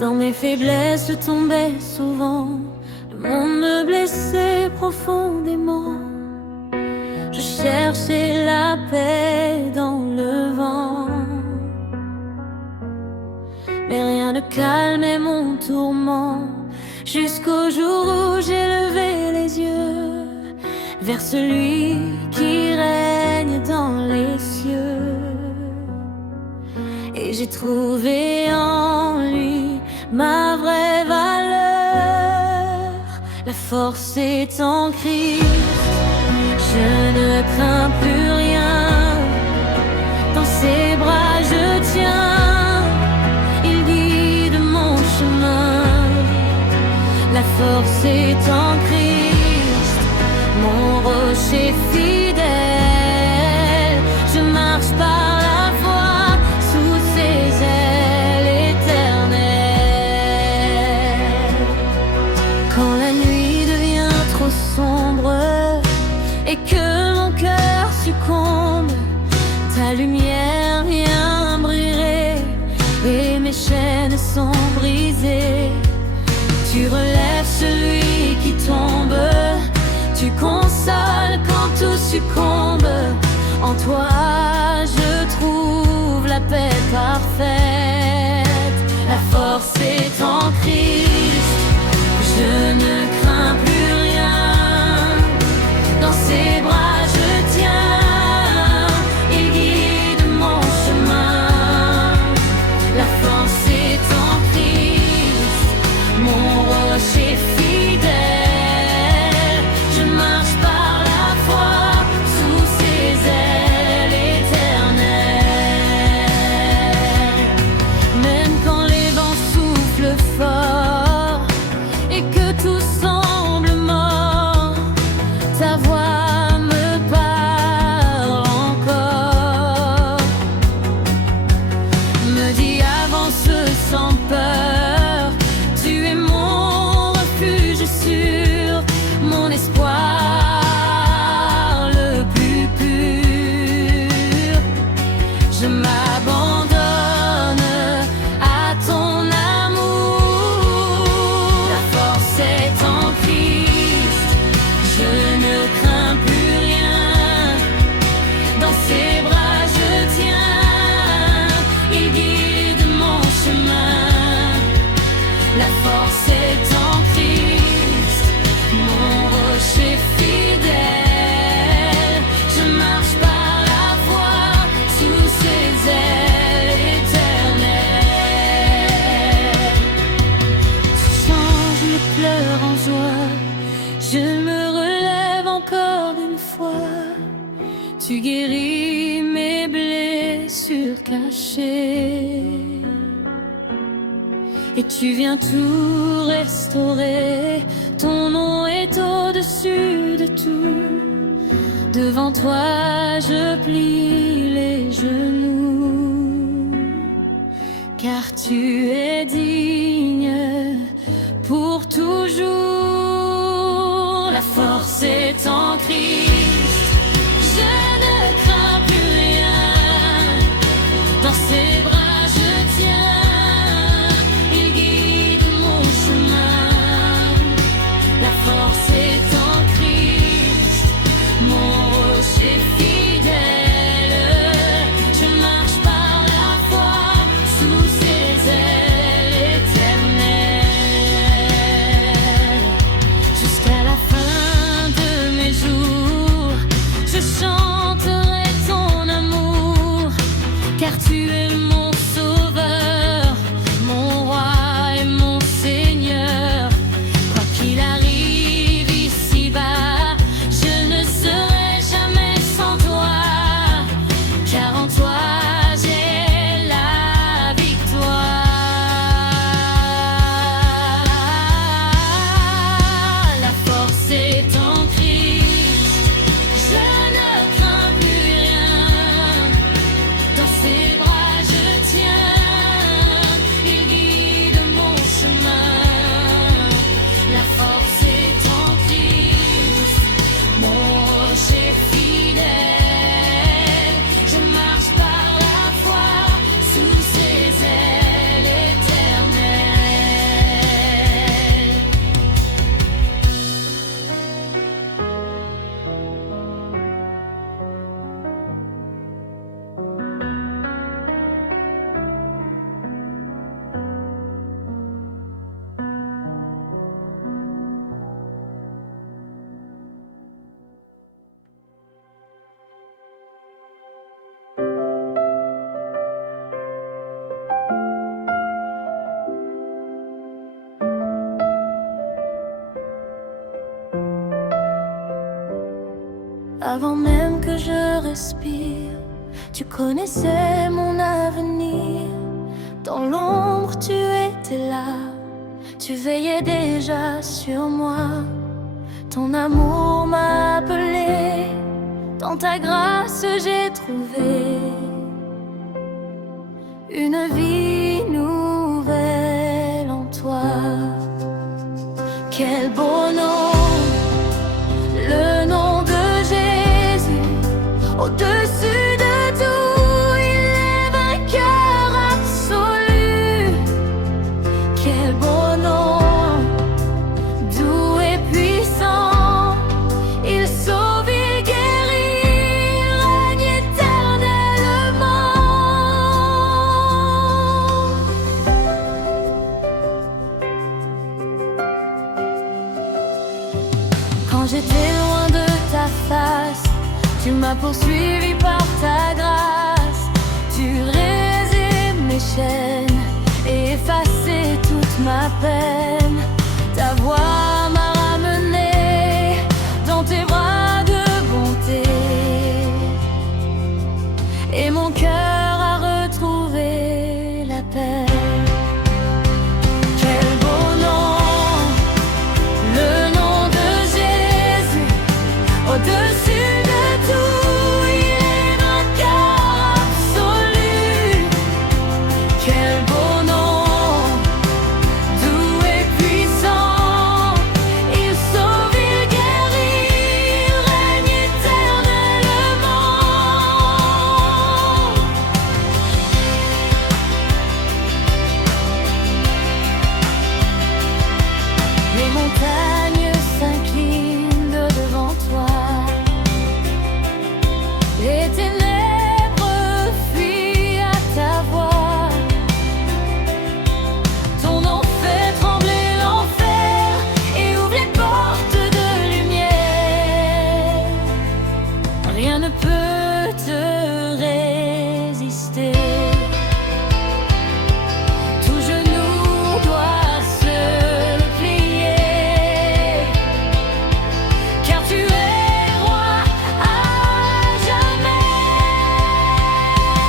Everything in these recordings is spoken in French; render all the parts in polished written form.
Dans mes faiblesses, je tombais souvent. Le monde me blessait profondément. Je cherchais la paix dans le vent, mais rien ne calmait mon tourment. Jusqu'au jour où j'ai levé les yeux vers celui qui règne dans les cieux. Et j'ai trouvé en lui ma vraie valeur. La force est en Christ, je ne crains plus rien. Dans ses bras je tiens, il guide mon chemin. La force est en Christ, mon rocher fidèle. Je marche par la foi sous ses ailes éternelles. Quand la nuit devient trop sombre et que mon cœur succombe, ta lumière vient briller et mes chaînes sont brisées. Tu relèves celui qui tombe, tu consoles quand tout succombe. En toi je trouve la paix parfaite. La force est en Christ, je ne crains plus rien. Dans ses bras je tiens, il guide mon chemin. La force est en Christ, mon rocher fidèle. Je marche par la foi sous ses ailes éternelles. Même quand les vents soufflent fort et que tout semble mort, ta voix me parle encore. Me dit avance sans peur, tu es mon refuge sûr, mon espoir le plus pur. Je m'abandonne à ton amour. La force est en Christ, je ne crains plus rien. Dans ses bras je tiens, il guide mon chemin. La force est en Christ, mon rocher fidèle. Je marche par la foi sous ses ailes éternelles. Tu changes mes pleurs en joie, je me relève encore d'une fois. Tu guéris mes blessures cachées et tu viens tout restaurer. Ton nom est au-dessus de tout. Devant toi je plie les genoux, car tu es digne pour toujours. La force est en Christ, je ne crains plus rien. Dans ses bras je tiens, il guide mon chemin. La force est en Christ, mon rocher fidèle. Je marche par la foi sous ses ailes éternelles. Jusqu'à la fin de mes jours, Avant même que je respire, tu connaissais mon avenir. Dans l'ombre, tu étais là, tu veillais déjà sur moi. Ton amour m'a appelé, dans ta grâce j'ai trouvé une vie nouvelle en toi. Quel beau nom, le nom de Jésus, au-dessus de tout, il est vainqueur absolu. Quel beau nom, doux et puissant, il sauve, il guérit, il règne éternellement. Quand j'étais loin de ta face, tu m'as poursuivi par ta grâce. Tu brisais mes chaînes et effacé toute ma peine. Ta voix m'a ramené dans tes bras de bonté, et mon cœur a retrouvé la paix. Quel beau nom, le nom de Jésus, au-dessus de tout, il est vainqueur absolu. Quel beau nom, doux et puissant, il sauve, il guérit, il règne éternellement. Les montagnes s'inclinent devant toi, les ténèbres fuient à ta voix. Ton nom fait trembler l'enfer et ouvre les portes de lumière. Rien ne peut te résister. Tout genou doit se plier, car tu es roi à jamais.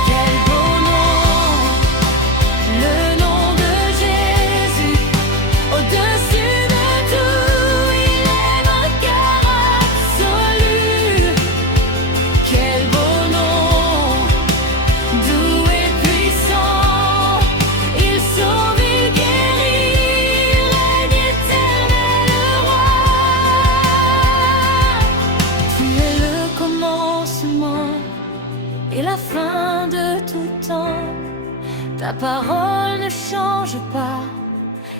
Quel beau nom, le nom de Jésus, au-dessus de tout, il est vainqueur absolu. Quel beau nom, doux et puissant, il sauve, il guérit, il règne éternellement. Tu es le commencement et la fin de tout temps. Ta parole ne change pas,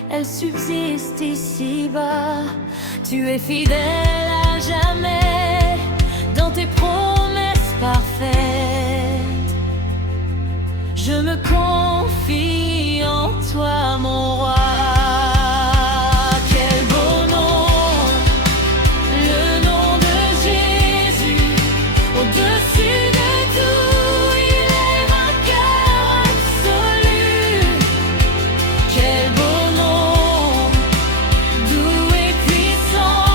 elle subsiste ici-bas. Tu es fidèle à jamais dans tes promesses parfaites. Je me confie en toi, mon roi. Quel beau nom, le nom de Jésus, au-dessus de tout, il est vainqueur absolu. Quel beau nom, doux et puissant,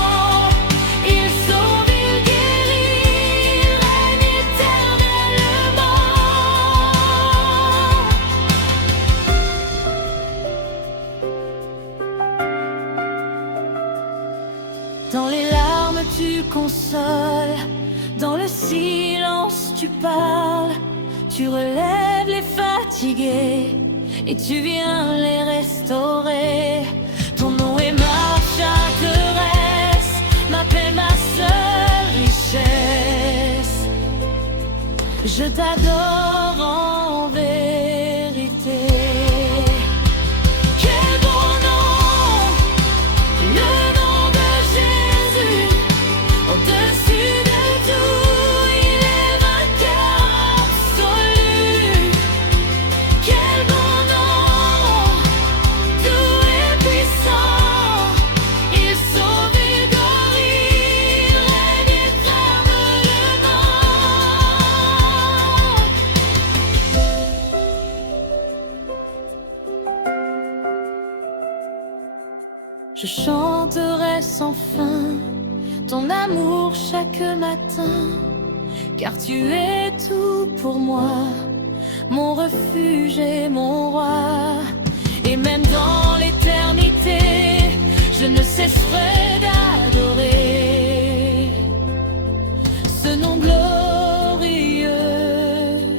il sauve, il guérit, il règne éternellement. Dans les larmes tu consoles, dans le silence tu parles, tu relèves les fatigués et tu viens les restaurer. Ton nom est ma chasseresse, ma paix, ma seule richesse. Je t'adore en vérité. Quel beau nom, le nom de Jésus, au-dessus de tout, il est vainqueur absolu. Quel beau nom, doux et puissant, il sauve, il guérit, il règne éternellement. Je chanterai sans fin ton amour chaque matin, car tu es tout pour moi, mon refuge et mon roi. Et même dans l'éternité, je ne cesserai d'adorer ce nom glorieux,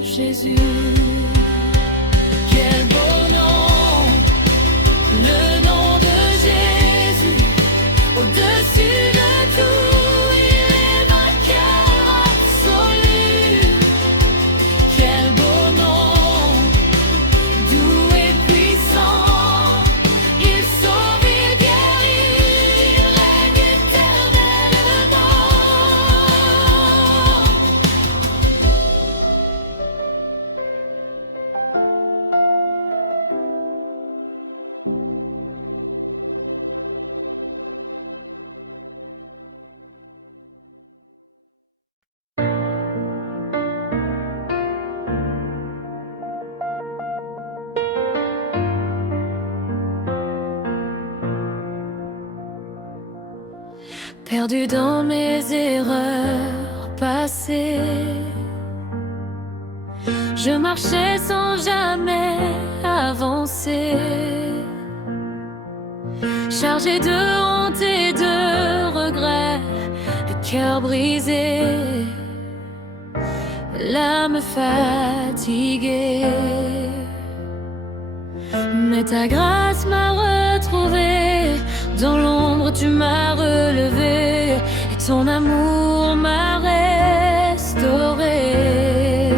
Jésus. Quel beau nom, le nom de Jésus, au-dessus de tout, il est vainqueur absolu. Quel beau nom, doux et puissant, il sauve, il guérit, il règne éternellement. Perdu dans mes erreurs passées, je marchais sans jamais avancer, chargé de honte et de regrets, le cœur brisé, l'âme fatiguée. Mais ta grâce m'a retrouvé, dans l'ombre tu m'as relevé, et ton amour m'a restauré.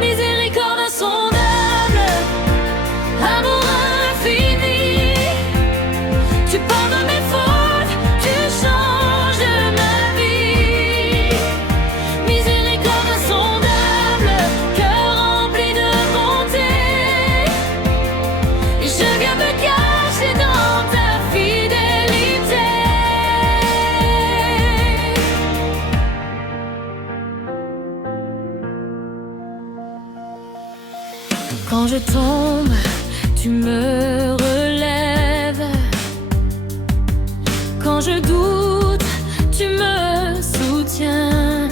Miséricorde insondable, amour infini, tu pardonnes mes fautes, tu changes ma vie. Miséricorde insondable, cœur rempli de bonté, et je viens me cacher dans ta fidélité. Quand je tombe, tu me relèves. Quand je doute, tu me soutiens.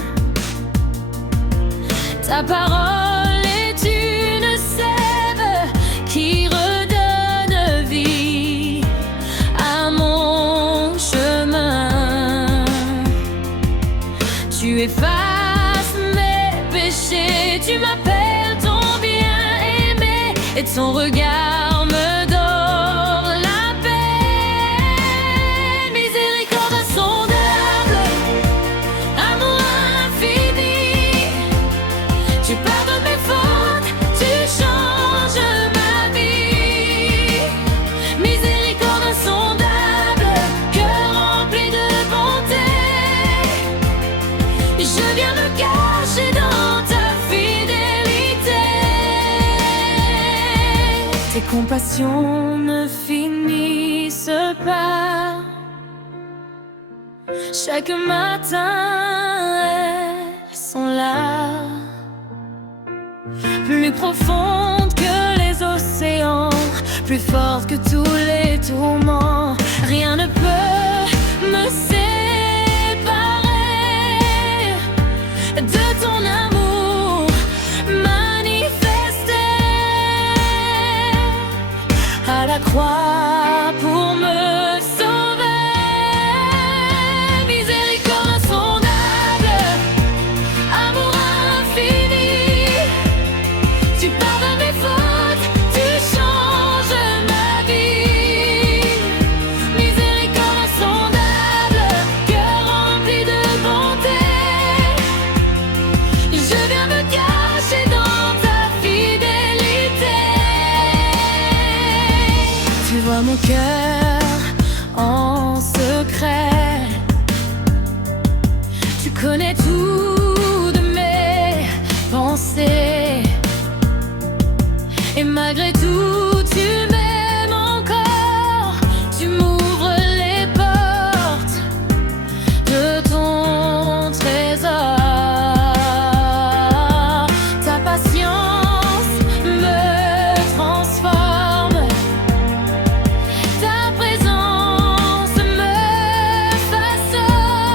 Ta parole est une sève qui redonne vie à mon chemin. Tu effaces mes péchés, tu m'appelles ton bien-aimé, et ton regard me donne la paix. Miséricorde insondable, amour infini, tu pardonnes mes fautes, tu changes ma vie. Miséricorde insondable, cœur rempli de bonté, je viens me cacher dans ta fidélité. Tes compassions ne finissent pas, chaque matin elles sont là, plus profondes que les océans, plus fortes que tous les tourments. Rien ne peut me séparer de ton amour manifesté à la croix pour me sauver. Miséricorde insondable, amour infini, tu pardonnes mes fautes, tu changes ma vie. Miséricorde insondable, cœur rempli de bonté, je viens me cacher dans ta fidélité. Tu vois mon cœur en secret, tu connais tout de mes pensées, et malgré tout tu m'aimes encore, tu m'ouvres les portes de ton trésor. Ta patience me transforme, ta présence me façonne.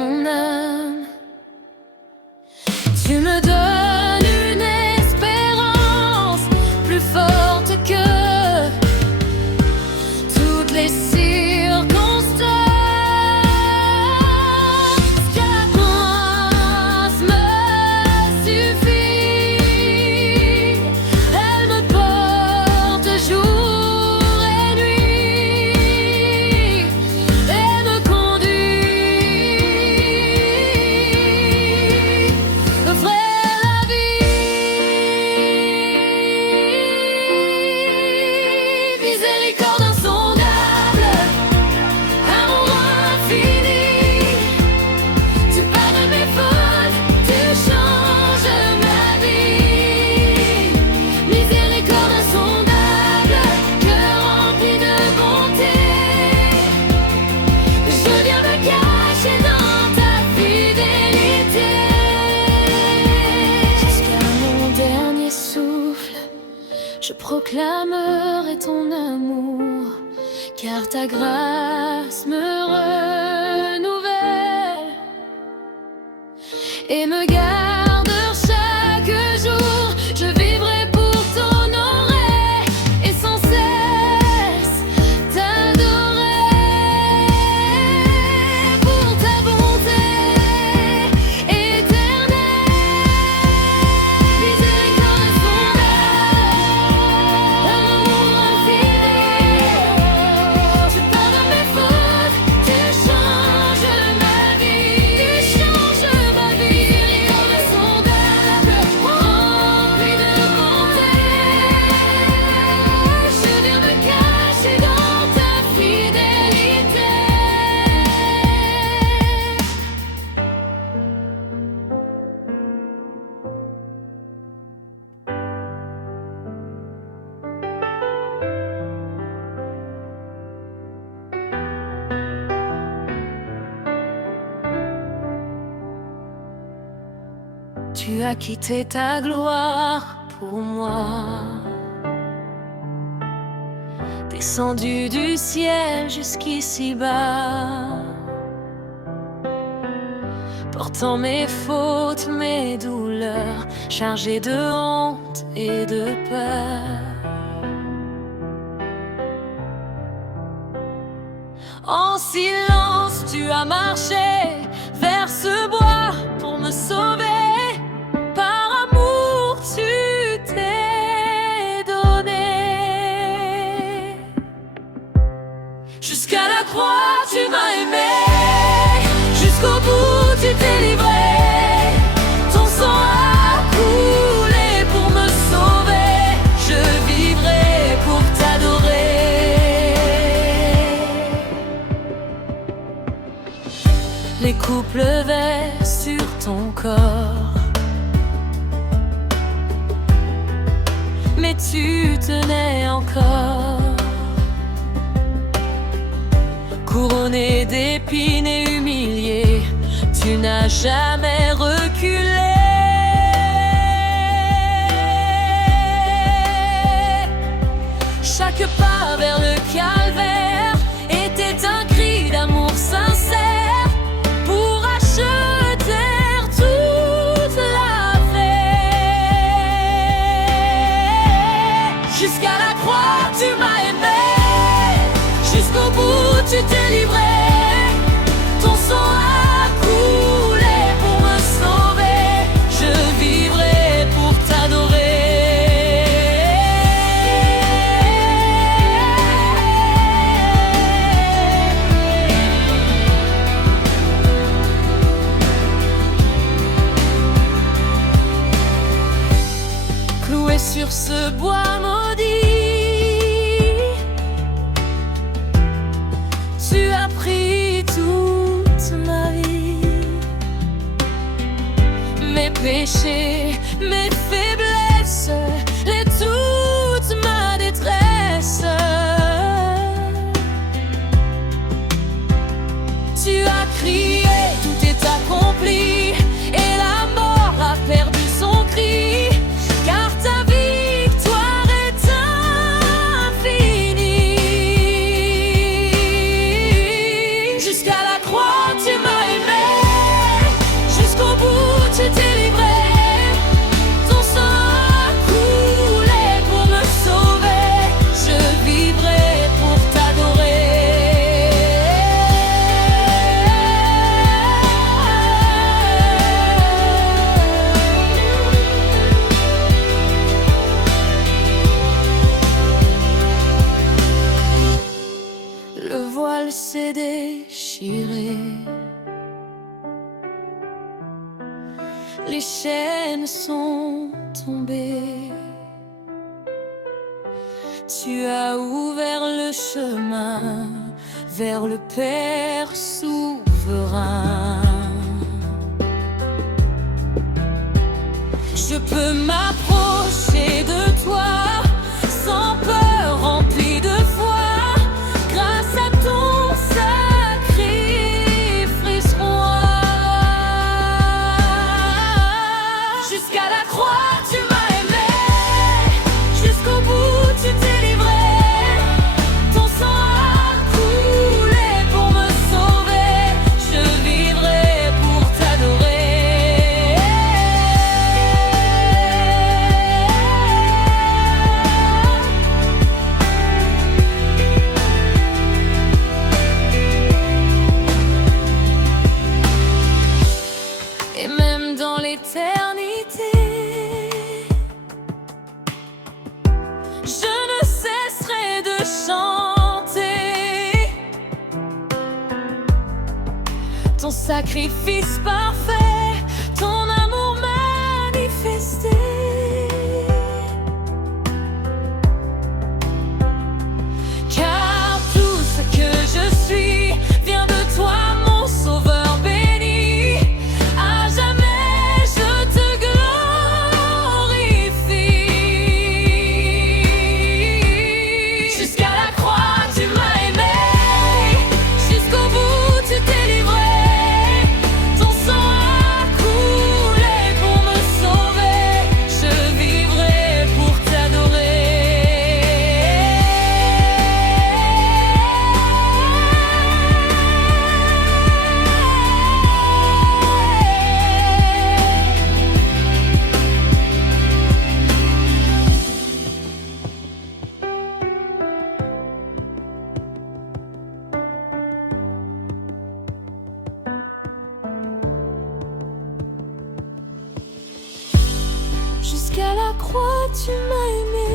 mon âme. Tu me donnes une espérance plus forte que toutes les circonstances. Ta grâce me suffit, elle me porte jour et nuit, et me conduit vers la vie. Miséricorde insondable, amour infini, tu pardonnes mes fautes, tu changes ma vie. Miséricorde insondable, cœur rempli de bonté, je viens me cacher dans ta fidélité. Jusqu'à mon dernier souffle, je proclamerai ton amour, car ta grâce me renouvelle et me garde chaque jour. Je vivrai pour t'honorer et sans cesse t'adorer pour ta bonté éternelle. Miséricorde insondable, amour infini, tu pardonnes mes fautes, tu changes ma vie, tu changes ma vie. Miséricorde insondable, remplie de bonté, je viens me cacher dans ta fidélité. Tu as quitté ta gloire pour moi, descendu du ciel jusqu'ici bas, portant mes fautes, mes douleurs, chargé de honte et de peur. En silence, tu as marché vers ce bois pour me sauver. Par amour, tu t'es donné. Jusqu'à la croix, tu m'as aimé. Jusqu'au bout, tu t'es livré. Ton sang a coulé pour me sauver. Je vivrai pour t'adorer. Les coups pleuvaient sur ton corps, mais tu tenais encore. Couronné d'épines et humilié, tu n'as jamais reculé. Chaque pas vers le calvaire était un cri d'amour sincère pour acheter toute la paix. Jusqu'à la croix, tu m'as aimé. Jusqu'au bout, tu t'es livré. Ton sang a coulé pour me sauver. Je vivrai pour t'adorer. Cloué sur ce bois maudit, tu as pris toute ma vie, mes péchés, mes faiblesses, et toute ma détresse. Tu as crié, tout est accompli, et la mort a perdu son cri, car ta victoire est infinie. Jusqu'à la croix, tu m'as aimé. les chaînes sont tombées. Tu as ouvert le chemin vers le Père souverain. Je peux m'approcher de toi sans peur, rempli de foi, grâce à ton sacrifice roi. Jusqu'à la croix tu m'as aimé, jusqu'au bout tu t'es livré. Ton sang a coulé pour me sauver, je vivrai pour t'adorer. Et même dans l'éternité, je ne cesserai de chanter ton sacrifice parfait, ton amour manifesté. Car tout ce que je suis vient de toi, mon sauveur béni. À jamais je te glorifie. Jusqu'à la croix tu m'as aimé, jusqu'au bout tu t'es livré. Ton sang a coulé pour me sauver, je vivrai pour Jusqu'à la croix tu m'as aimé,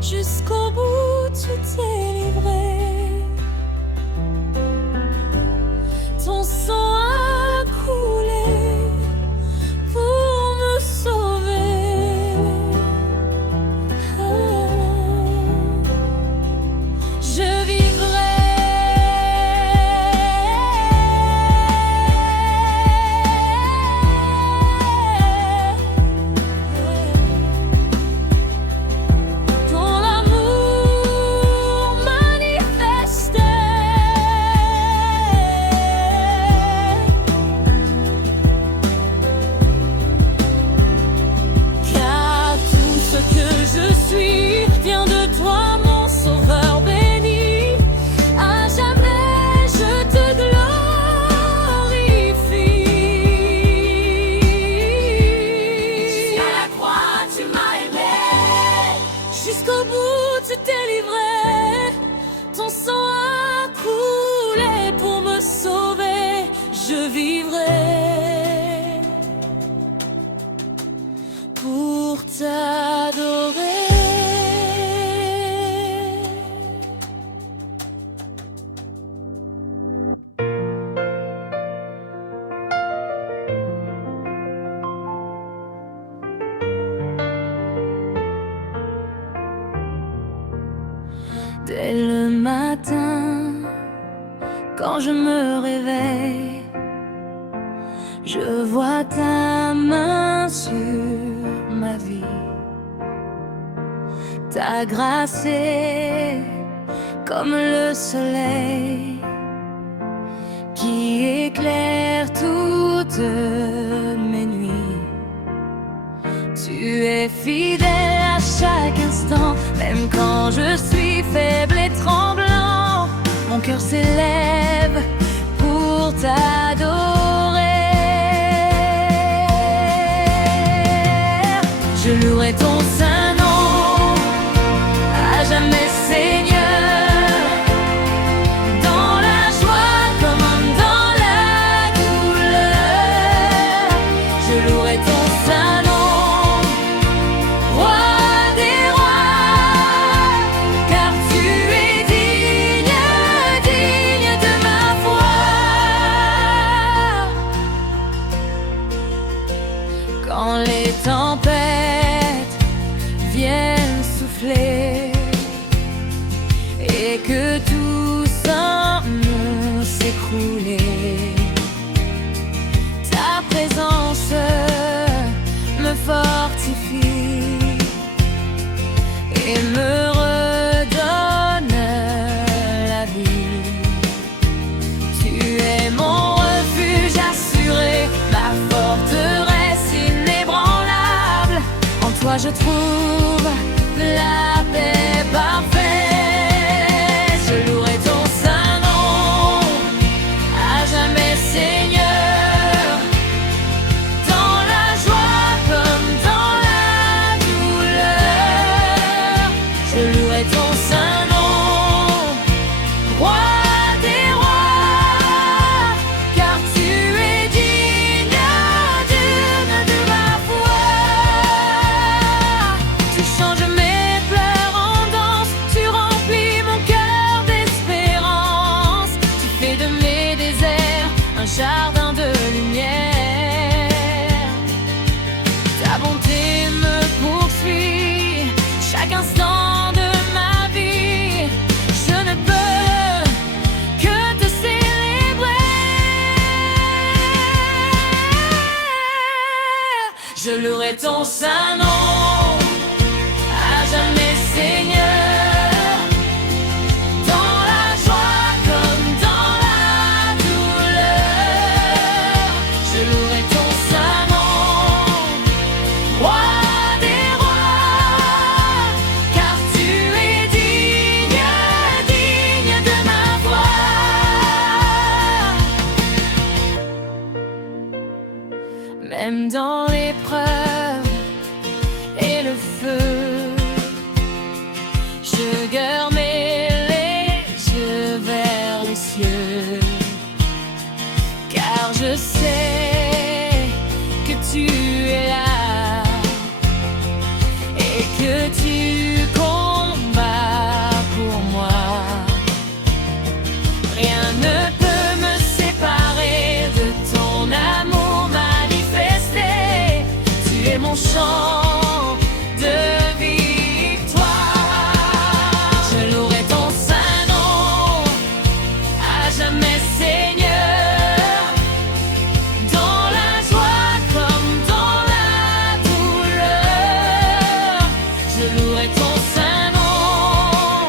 jusqu'au bout tu t'es livré. Ton sang a coulé pour me sauver. Je vivrai ton amour manifesté. Car tout ce que je suis vient de toi, mon sauveur béni. À jamais je te glorifie. Jusqu'à la croix tu m'as aimé, jusqu'au bout tu t'es livré. Ton sang a coulé pour me sauver, je vivrai pour t'adorer. Dès le matin, quand je me réveille, je vois ta main sur ma vie. Ta grâce est comme le soleil qui éclaire toutes mes nuits. Tu es fidèle à chaque instant, même quand je suis faible et tremblant. Mon cœur s'élève pour t'adorer. Je louerai ton saint nom à jamais, Seigneur. Dans la joie comme dans la douleur, je louerai ton saint nom, roi des rois, car tu es digne, digne toi je trouve la paix parfaite. Je louerai ton saint nom, à jamais Seigneur, dans la joie comme dans la douleur. Je louerai ton saint nom, roi des rois, car tu es digne de ma foi. Tu changes mes pleurs en danse, tu remplis mon cœur d'espérance. Tu fais de mes déserts un jardin de lumière. Ta bonté me poursuit chaque instant de ma vie. Je ne peux que te célébrer. Je louerai ton saint nom, à jamais Seigneur, dans la joie comme dans la douleur. Je louerai ton saint nom, roi des rois, car tu es digne de ma foi. Même dans l'épreuve et le feu, je garde les yeux vers les cieux, car je sais que tu es là et que tu combats pour moi. Rien ne peut me séparer de ton amour manifesté. Tu es mon chant de victoire. Je louerai ton saint nom, à jamais Seigneur, dans la joie comme dans la douleur. Je louerai ton saint nom,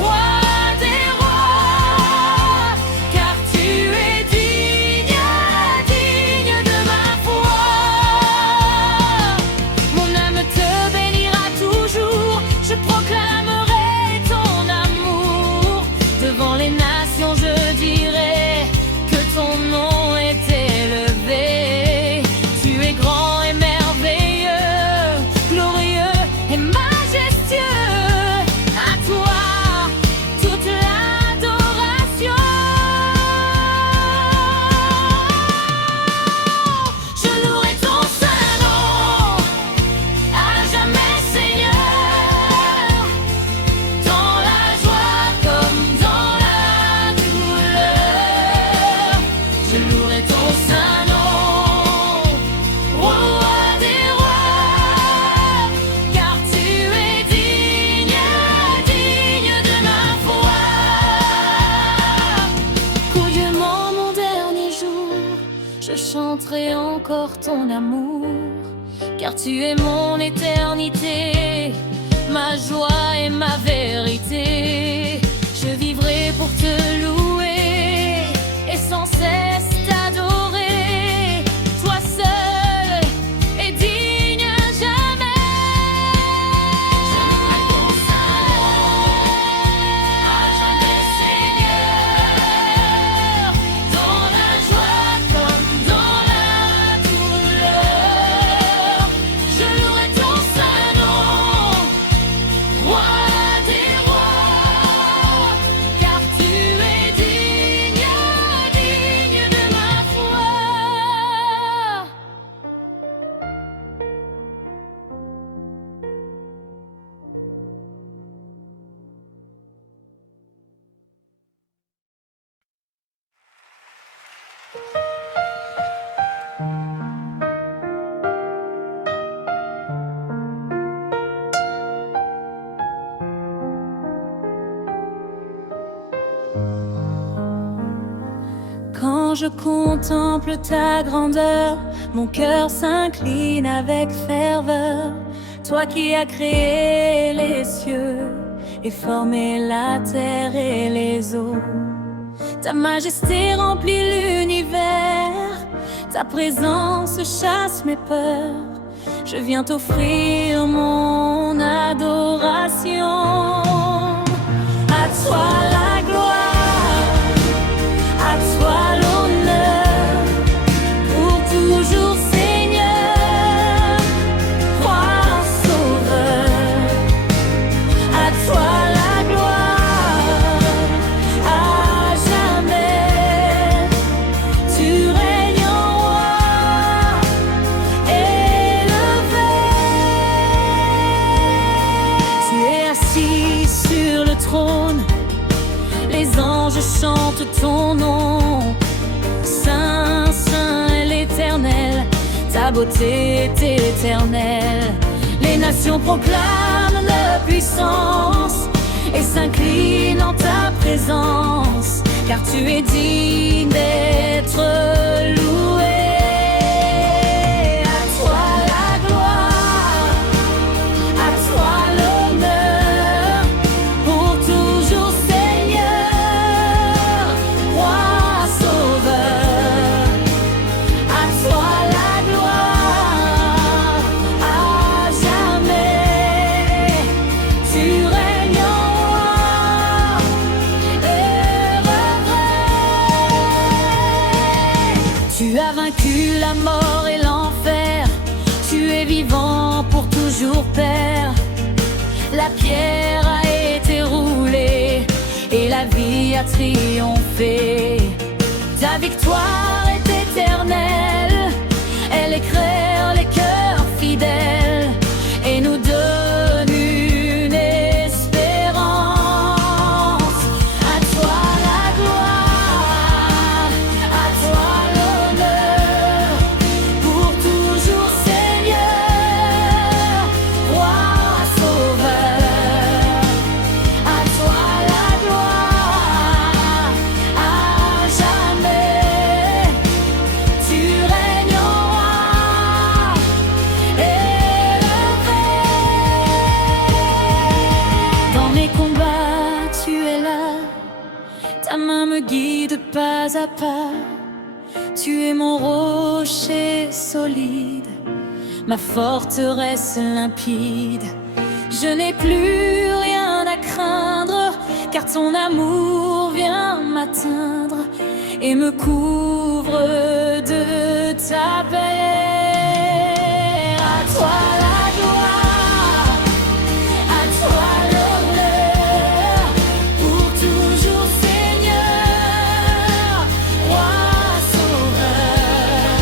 roi des rois, car tu es digne de ma foi. Mon âme te bénira toujours, je proclamerai ton amour. Devant les nations je dirai que ton nom est élevé. Tu es grand et merveilleux, glorieux et majestueux. À toi toute l'adoration. Je louerai ton saint nom, à jamais Seigneur, dans la joie comme dans la douleur. Je louerai ton saint nom, roi des rois, car tu es digne de ma foi. Couillement mon dernier jour, je chanterai encore ton amour, car tu es mon éternité, ma joie et ma vérité. Je vivrai pour te louer et sans cesse t'adorer. Toi seul est digne à jamais. Je louerai ton saint nom, à jamais Seigneur, dans la joie comme dans la douleur. Je louerai ton saint nom, roi des rois, car tu es digne de ma foi. Quand je contemple ta grandeur, mon cœur s'incline avec ferveur. Toi qui as créé les cieux et formé la terre et les eaux. Ta majesté remplit l'univers, ta présence chasse mes peurs. je viens t'offrir mon adoration. À toi la gloire, à toi l'honneur, pour toujours Seigneur, roi sauveur. À toi la gloire, à jamais, tu règnes en roi élevé. Tu es assis sur le trône, les anges chantent ton nom. Saint, Saint est l'Éternel, ta beauté est éternelle. Les nations proclament leur puissance et s'inclinent en ta présence, car tu es digne d'être loué. À toi la gloire, à toi l'honneur, pour toujours Seigneur, roi sauveur. À toi la gloire, à jamais, tu règnes en roi élevé. Tu as vaincu la mort et l'enfer, tu es vivant pour toujours Père. La pierre a été roulée et la vie a triomphé. Ta victoire est éternelle, elle éclaire les cœurs fidèles et nous donne une espérance. À toi la gloire, à toi l'honneur, pour toujours Seigneur, roi sauveur. À toi la gloire, à jamais, tu règnes en roi élevé. Dans mes combats, tu es là, ta main me guide pas à pas. Tu es mon rocher solide, ma forteresse limpide. Je n'ai plus rien à craindre, car ton amour vient m'atteindre et me couvre de ta paix. À toi la gloire, à toi l'honneur, pour toujours Seigneur, roi sauveur.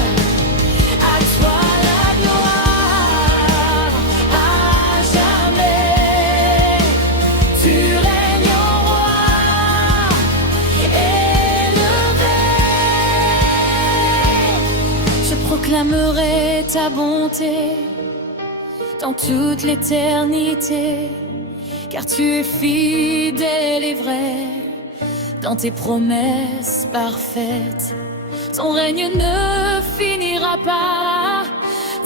À toi la gloire, à jamais, tu règnes en roi élevé. Je proclamerai ta bonté dans toute l'éternité, car tu es fidèle et vrai dans tes promesses parfaites. Ton règne ne finira pas,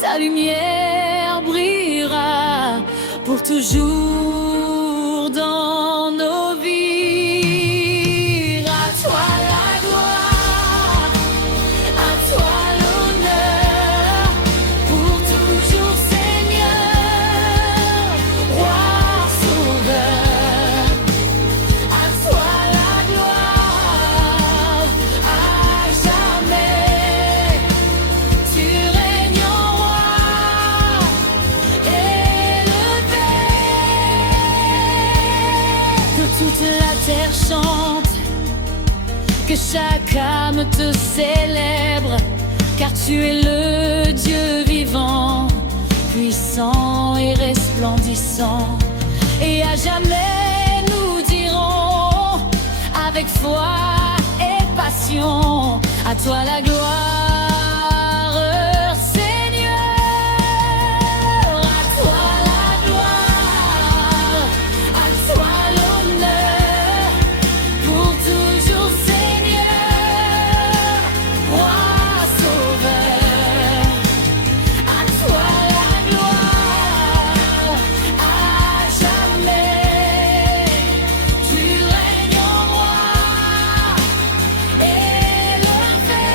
ta lumière brillera pour toujours dans nos vies. À toi la gloire, à toi l'honneur, pour toujours Seigneur, roi sauveur. À toi la gloire, à jamais, tu règnes en roi élevé. Que toute la terre chante, que chaque âme te célèbre, car tu es le Dieu vivant, puissant et resplendissant. Et à jamais nous dirons, avec foi et passion, à toi la gloire, Seigneur. À toi la gloire, à toi l'honneur, pour toujours Seigneur, roi sauveur. À toi la gloire, à jamais, tu règnes en roi élevé.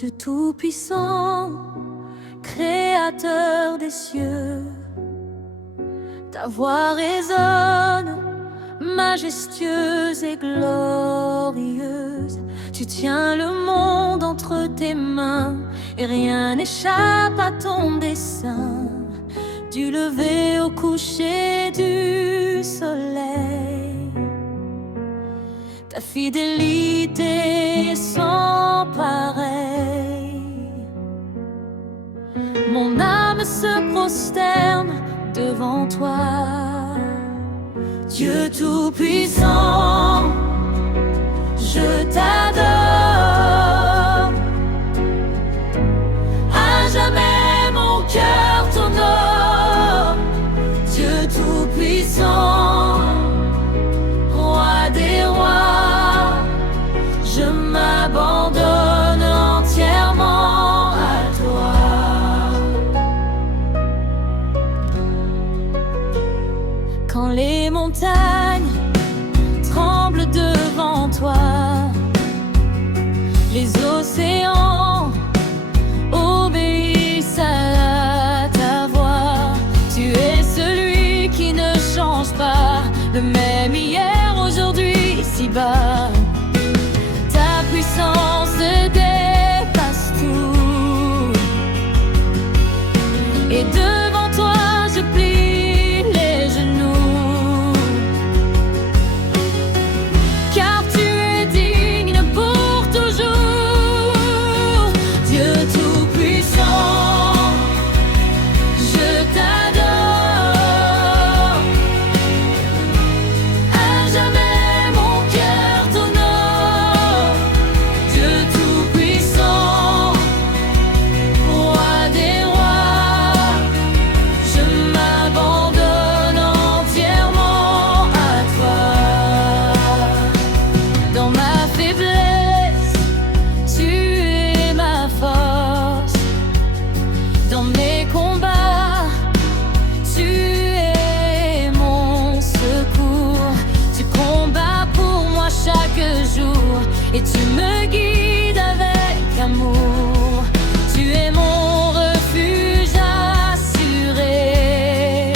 Dieu tout-puissant, créateur des cieux. Ta voix résonne, majestueuse et glorieuse. Tu tiens le monde entre tes mains et rien n'échappe à ton dessein. Du lever au coucher du soleil, ta fidélité est sans pareil. Mon âme se prosterne devant toi, Dieu tout-puissant, je t'adore. À jamais mon cœur t'honore, Dieu tout-puissant, roi des rois, je m'abandonne entièrement à toi. Quand les montagnes tremblent devant toi, les océans obéissent à ta voix. Tu es celui qui ne change pas, le même hier, aujourd'hui, ici-bas. Ta puissance dépasse tout, et devant toi je plie les genoux, car tu es digne pour toujours. Dieu tout-puissant, je t'adore. À jamais mon cœur t'honore, Dieu tout-puissant, roi des rois, je m'abandonne entièrement à toi. Dans ma faiblesse, tu es ma force. Dans mes combats, tu es mon secours. Tu combats pour moi chaque jour et tu me guides avec amour. Tu es mon refuge assuré,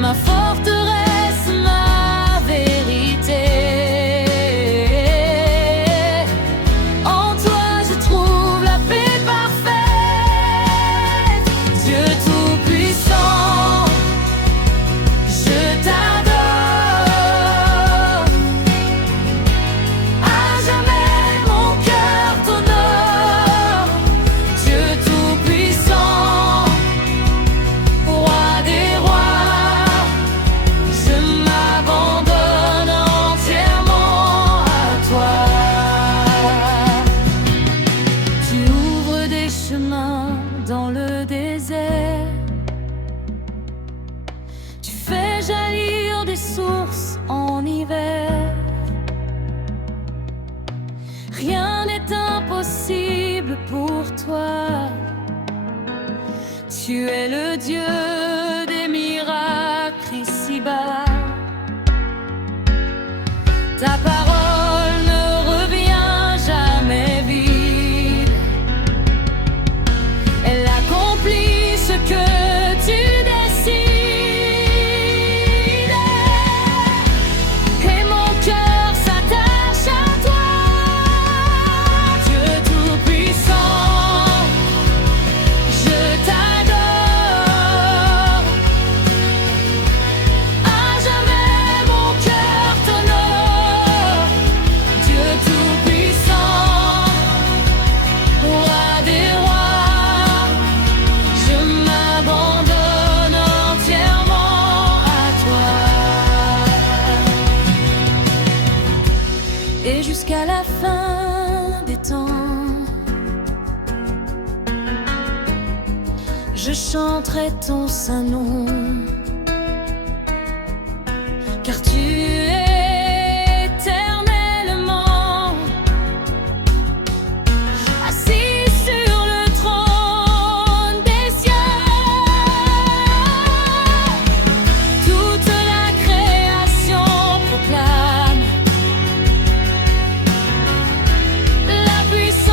ma forteresse, ma vérité. En toi je trouve la paix parfaite. Dieu tout-puissant, je t'adore. À jamais mon cœur t'honore, Dieu tout-puissant, roi des rois, je m'abandonne entièrement à toi. Tu ouvres des chemins dans le désert, tu fais jaillir des sources en hiver. Rien n'est impossible pour toi. Tu es le Dieu des miracles ici-bas. Ta parole ne revient jamais vide. Elle accomplit ce que tu décides. Et mon cœur s'attache à toi, Dieu tout-puissant, je t'adore. À jamais mon cœur t'honore, Dieu tout-puissant, roi des rois, je m'abandonne entièrement à toi. Et jusqu'à la fin des temps, je chanterai ton saint nom, car tu es éternellement assis sur le trône des cieux. Toute la création proclame la puissance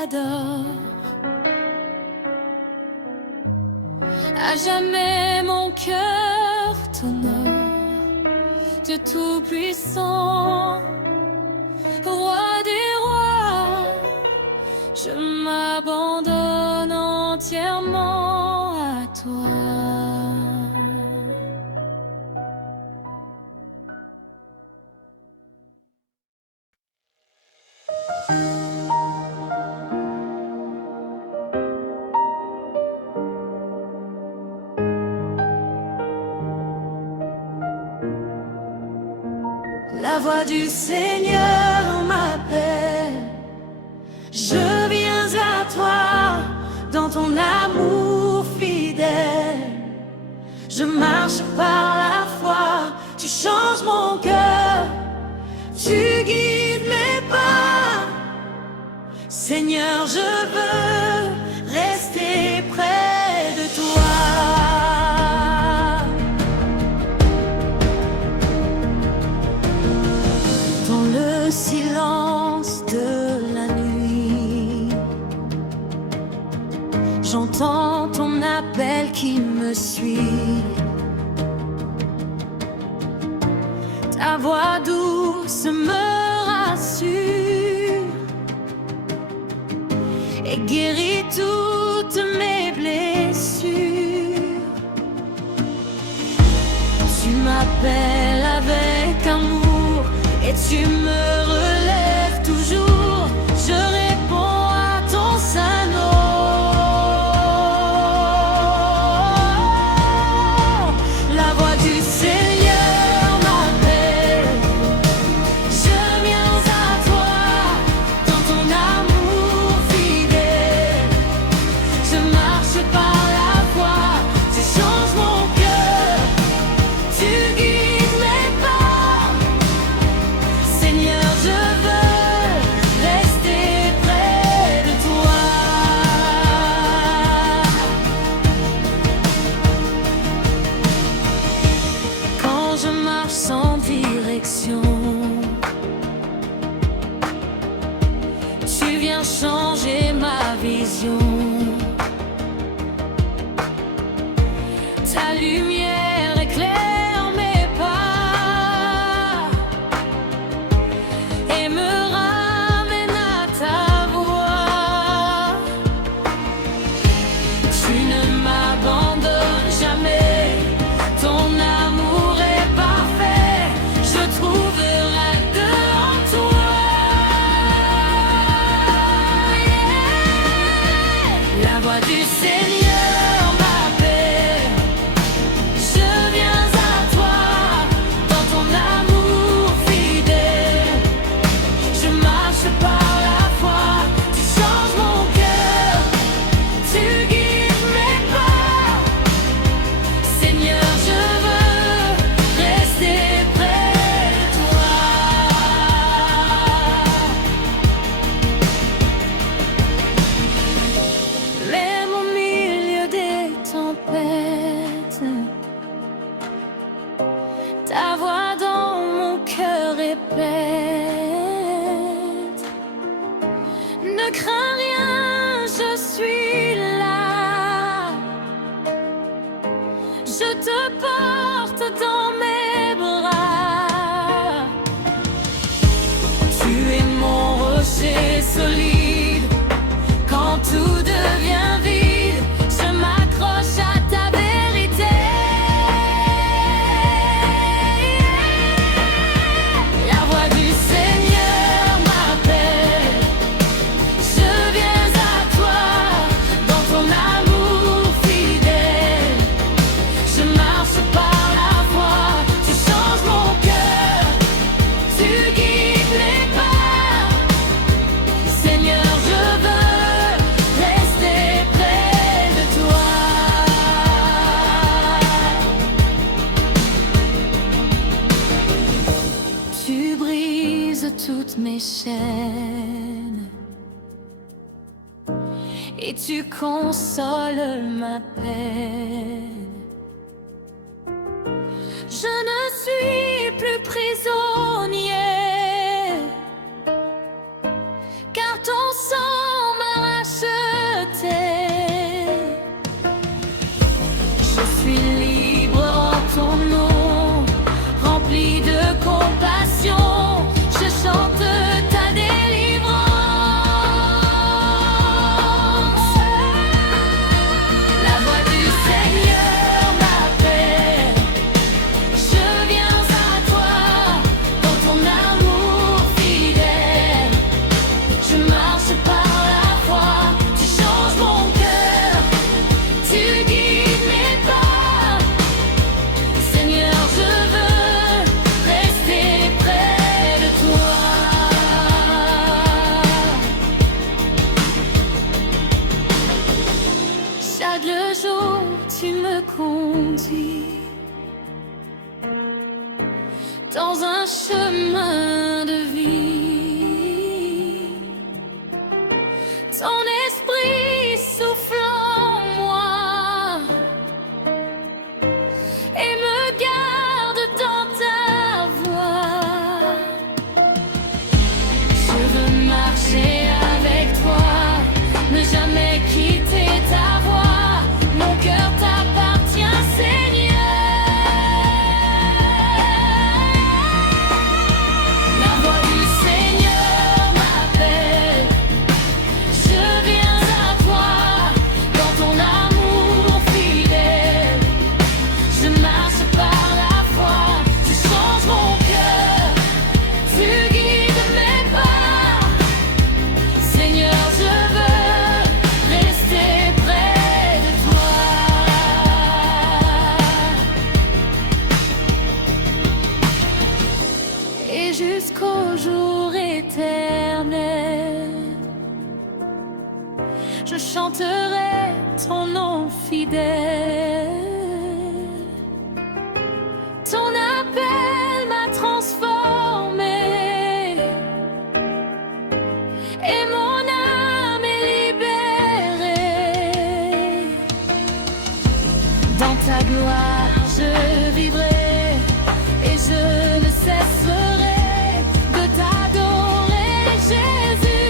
t'adore. À jamais mon cœur t'honore. Dieu tout-puissant, roi des rois, je m'abandonne entièrement à toi. La voix du Seigneur m'appelle. Je viens à toi dans ton amour fidèle. Je marche par la foi, tu changes mon cœur, tu guides mes pas. Seigneur, je veux rester près de toi. Dans le silence de la nuit, j'entends ton appel qui me suit. Ta voix douce me rassure et guérit toutes mes blessures. Tu m'appelles avec amour et tu me relèves toujours. Je réponds à ton saint nom. La voix du Seigneur m'appelle. Je viens à toi dans ton amour fidèle. Je marche par la foi, tu changes mon cœur, tu guides mes pas. Seigneur, je veux rester près de toi. Quand je marche sans direction, tu viens changer ma vision. Ta lumière éclaire mes pas et me ramène à ta voix. Tu ne m'abandonnes jamais, ton amour est parfait, je trouverai en toi. La voix du Seigneur m'appelle. Je viens à toi dans ton amour fidèle. Je marche par la foi, tu changes mon cœur, tu guides mes pas. Seigneur, je veux rester près de toi. Même au milieu des tempêtes, ta voix dans mon cœur répète. Ne crains rien, je suis là. Je te porte dans mes bras. Tu es mon rocher solide. Quand tout devient vide, je m'accroche à ta vérité. La voix du Seigneur m'appelle. Je viens à toi dans ton amour fidèle. Je marche par la foi, tu changes mon cœur, tu guides mes pas. Seigneur, je veux rester près de toi. Tu brises toutes mes chaînes et tu consoles ma peine. Je ne suis plus prisonnier, car ton sang m'a balade le jour, tu me conduis dans un chemin de vie. Ton esprit souffle en moi et me garde dans ta voix. Je veux marcher avec toi, ne jamais quitter ta voix. Mon cœur t'appartient, Seigneur. La voix du Seigneur m'appelle. Je viens à toi dans ton amour fidèle. Je marche par la foi, tu changes mon cœur, tu guides mes pas. Seigneur, je veux rester près de toi. Et jusqu'au jour éternel, je chanterai ton nom fidèle. Ton appel m'a transformé et mon âme est libérée. Dans ta gloire je vivrai et je ne cesserai de t'adorer, Jésus.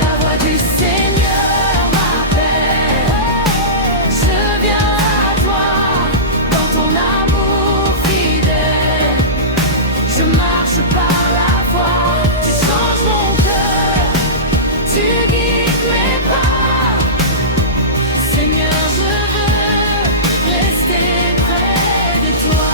La voix du Seigneur m'appelle. Je viens à toi dans ton amour fidèle. Je marche par la foi, tu changes mon cœur, tu guides mes pas. Seigneur, je veux rester près de toi.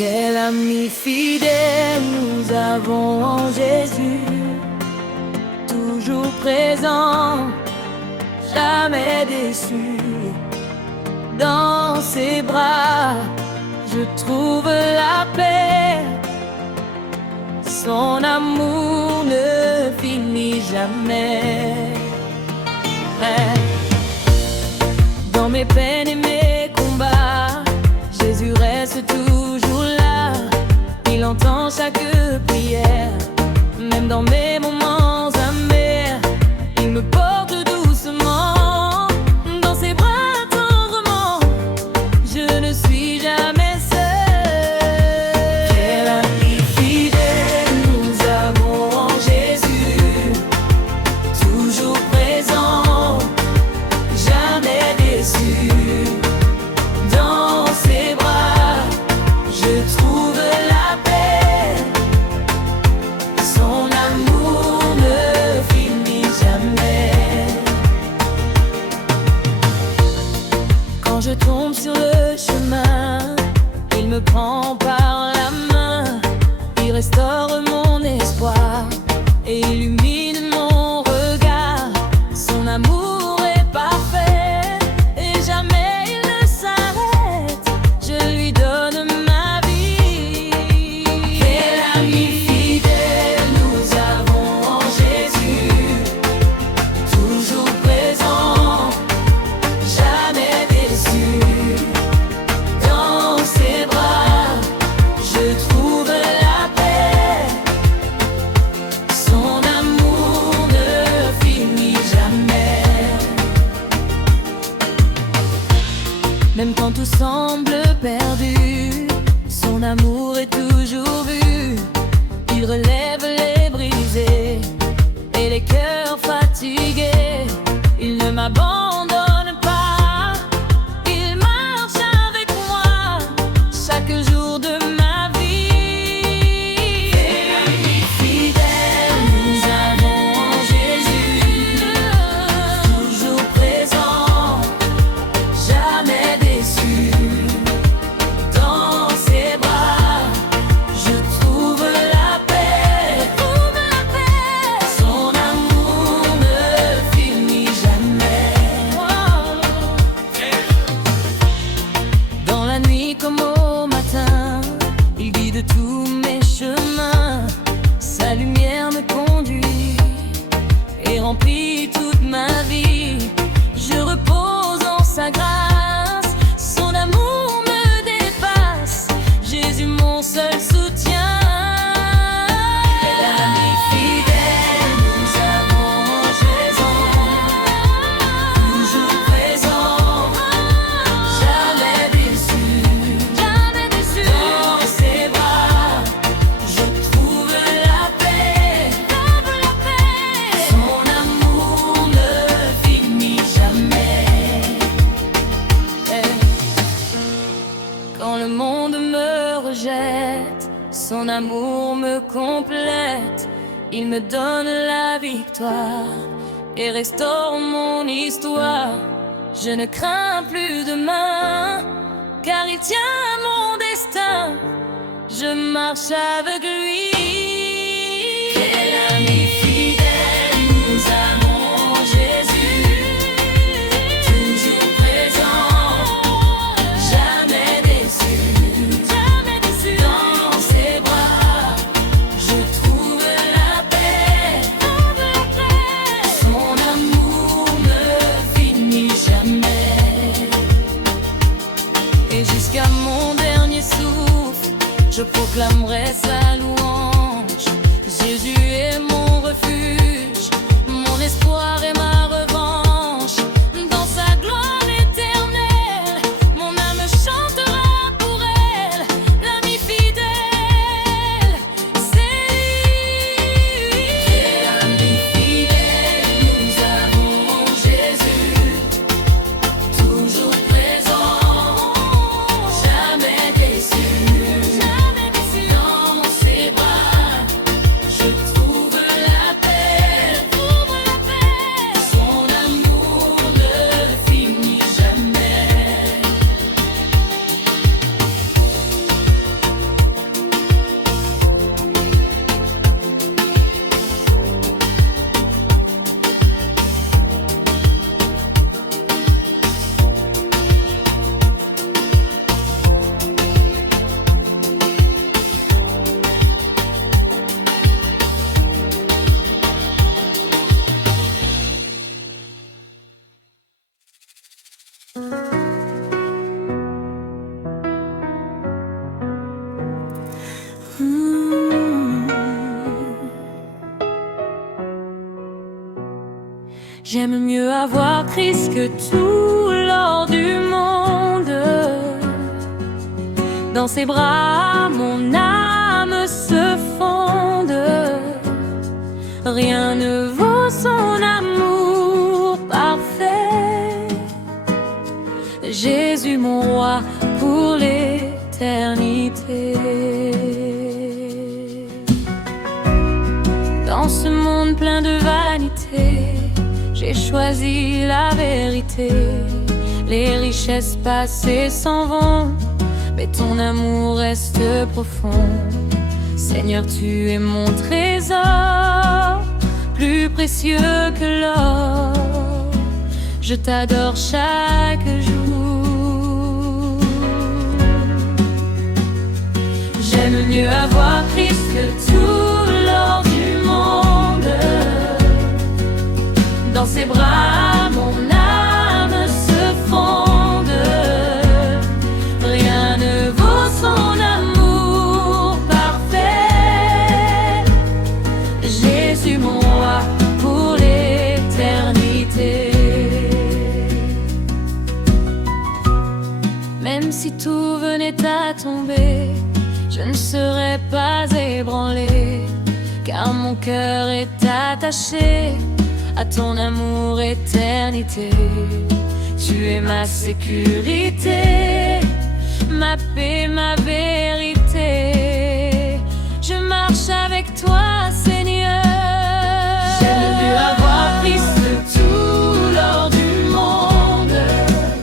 Quel ami fidèle nous avons en Jésus, toujours présent, jamais déçu. Dans ses bras, je trouve la paix. Son amour ne finit jamais. Dans mes peines et mes combats, Jésus reste toujours là. Il entend chaque prière, même dans mes moments amers. Il me porte doucement dans ses bras tendrement. Je ne suis jamais seul. Quel ami fidèle nous avons en Jésus, toujours présent, jamais déçu. Dans ses bras, je trouve la paix. Son amour ne finit jamais. Quand je tombe sur le chemin, il me prend par la main. Il restaure mon espoir et illumine mon regard. Son amour est parfait et jamais il ne s'arrête. Je lui donne ma vie. Quel ami fidèle nous avons en Jésus, toujours présent, jamais déçu. Dans ses bras, je trouve la paix. Son amour ne finit jamais. Même quand tout semble perdu, son amour est toujours vu. Il relève les brisés et les cœurs fatigués. Il ne m'abandonne pas, il marche avec moi chaque jour de ma vie. Quel ami fidèle nous avons en Jésus, toujours présent, jamais déçu. rejette, son amour me complète. Il me donne la victoire et restaure mon histoire. Je ne crains plus demain, car il tient à mon destin. Je marche avec lui. Quel ami fidèle, nous avons Jésus, toujours présent, jamais déçu. Dans ses bras, je trouve la paix. Son amour ne finit jamais. Et jusqu'à mon dernier souffle, je proclamerai sa louange. Jésus est mon refuge, mon espoir et ma revanche. Dans sa gloire éternelle, mon âme chantera pour elle. L'ami fidèle, c'est lui. Et l'ami fidèle, nous avons Jésus, toujours présent, jamais déçu. Dans ses bras, je trouve la paix. Son amour ne finit jamais. J'aime mieux avoir Christ que tout l'or du monde. Dans ses bras, mon âme se fonde. Rien ne vaut son amour parfait. Jésus, mon roi, pour l'éternité. Dans ce monde plein de vanité, j'ai choisi la vérité. Les richesses passées s'en vont, mais ton amour reste profond. Seigneur, tu es mon trésor, plus précieux que l'or. Je t'adore chaque jour. J'aime mieux avoir Christ que tout l'or du monde. Dans ses bras, mon âme se fonde. Rien ne vaut son amour parfait. Jésus, mon roi, pour l'éternité. Même si tout venait à tomber, je ne serais pas ébranlé, car mon cœur est attaché à ton amour éternité. Tu es ma sécurité, ma paix, ma vérité. Je marche avec toi, Seigneur. J'aime mieux avoir Christ que tout l'or du monde.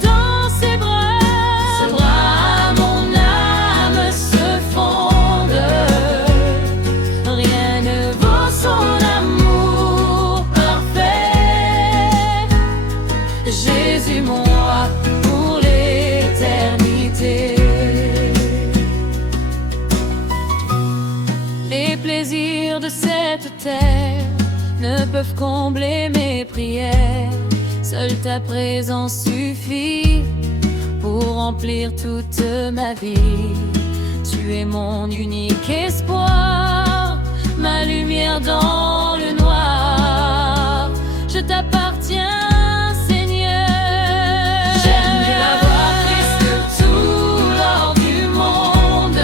Dans ses bras, mon âme se fonde. Rien ne vaut son amour parfait. Jésus, mon roi, pour l'éternité. Les plaisirs de cette terre ne peuvent combler mes prières. Seule ta présence suffit pour remplir toute ma vie. Tu es mon unique espoir, ma lumière dans le noir. Je t'appartiens, Seigneur. J'aime mieux avoir Christ que tout l'or du monde.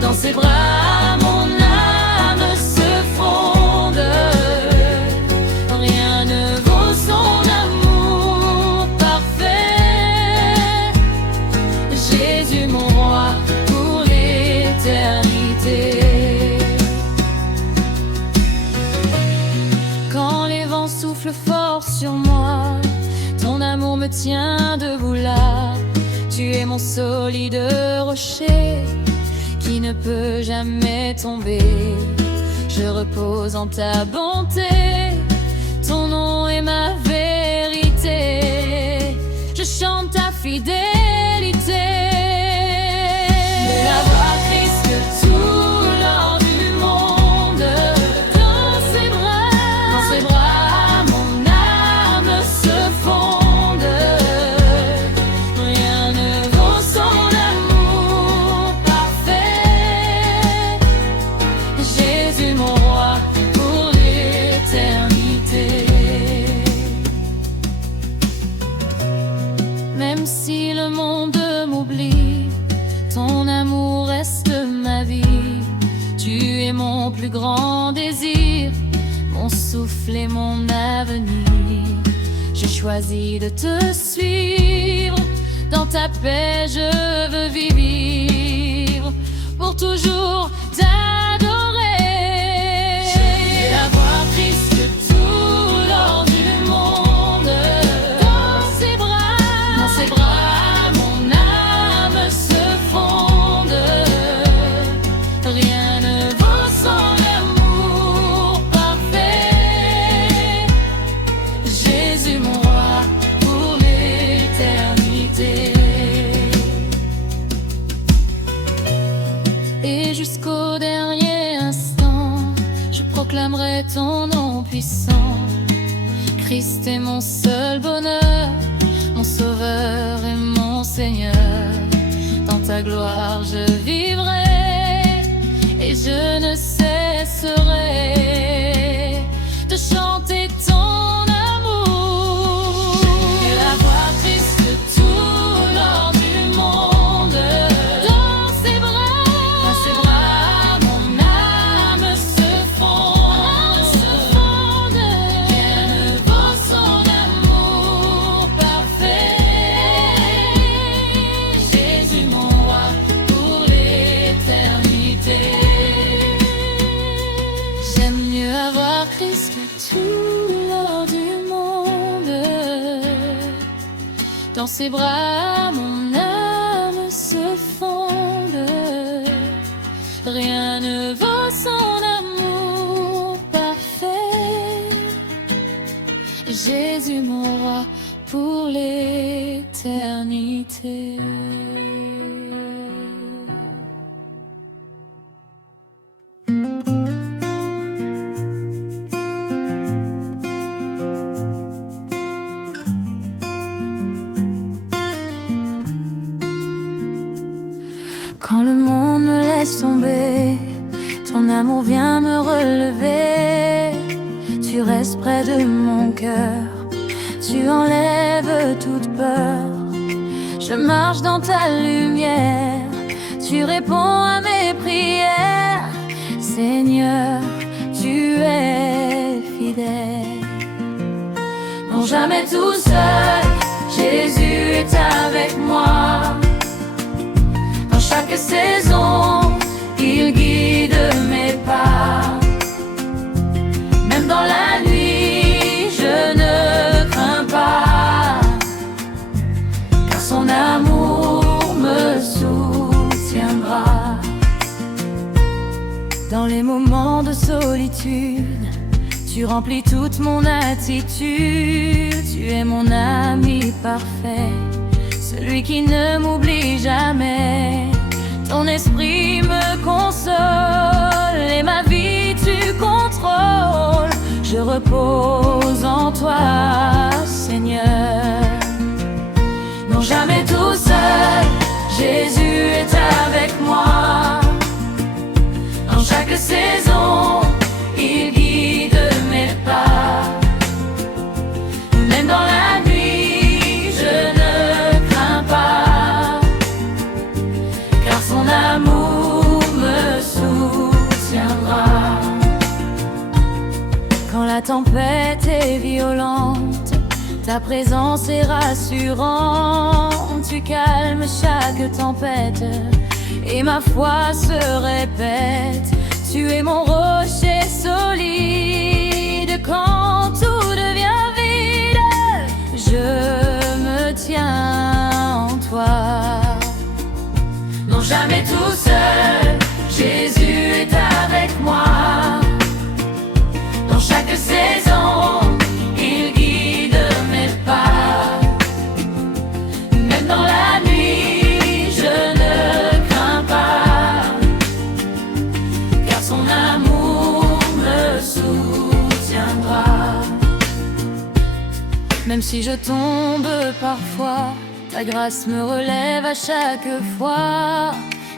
Dans ses bras, mon âme se fonde. Rien ne vaut son amour parfait. Jésus, mon roi, tiens debout là. Tu es mon solide rocher qui ne peut jamais tomber. Je repose en ta bonté, ton nom est ma vérité. Je chante ta fidélité. Mais avoir Christ tout l'or du monde, dans ses bras, mon âme se fonde. Rien ne vaut son amour parfait. Jésus mon roi pour l'éternité. Même si le monde m'oublie, ton amour reste ma vie. Tu es mon plus grand désir, mon souffle et mon avenir. J'ai choisi de te suivre, dans ta paix je veux vivre, pour toujours t'adorer. J'ai avoir Christ tout l'or du monde, dans ses bras, mon âme se fonde. Rien ne vaut son amour parfait. Jésus mon roi pour l'éternité. Et jusqu'au dernier instant, je proclamerai ton nom puissant. Christ est mon seul bonheur, mon sauveur et mon Seigneur. Dans ta gloire je vivrai et je ne cesserai de chanter ton amour. Et avoir Christ tout l'or du monde, dans ses bras, mon âme se fonde. Rien ne vaut son amour parfait. Jésus mon roi pour l'éternité. J'aime mieux avoir Christ que tout l'or du monde. Dans ses bras, mon âme se fonde. Rien ne vaut son amour parfait. Jésus mon roi pour l'éternité. Quand le monde me laisse tomber, ton amour vient me relever. Tu restes près de mon cœur, tu enlèves toute peur. Je marche dans ta lumière, tu réponds à mes prières. Seigneur, tu es fidèle. Non, jamais tout seul, Jésus est avec moi. Dans chaque saison, il guide mes pas. Même dans la nuit, je ne crains pas, car son amour me soutiendra. Dans les moments de solitude, tu remplis toute mon attitude. Tu es mon ami parfait, celui qui ne m'oublie jamais. Ton esprit me console et ma vie tu contrôles. Je repose en toi, Seigneur. Non, jamais tout seul, Jésus est avec moi. Dans chaque saison, il guide mes pas. Même dans la nuit, je ne crains pas, car son amour me soutiendra. Quand la tempête est violente, ta présence est rassurante. Tu calmes chaque tempête et ma foi se répète. Tu es mon rocher solide quand tout devient vide. Je me jamais tout seul, Jésus est avec moi. Dans chaque saison, il guide mes pas. Même dans la nuit, je ne crains pas, car son amour me soutiendra. Même si je tombe parfois, ta grâce me relève à chaque fois.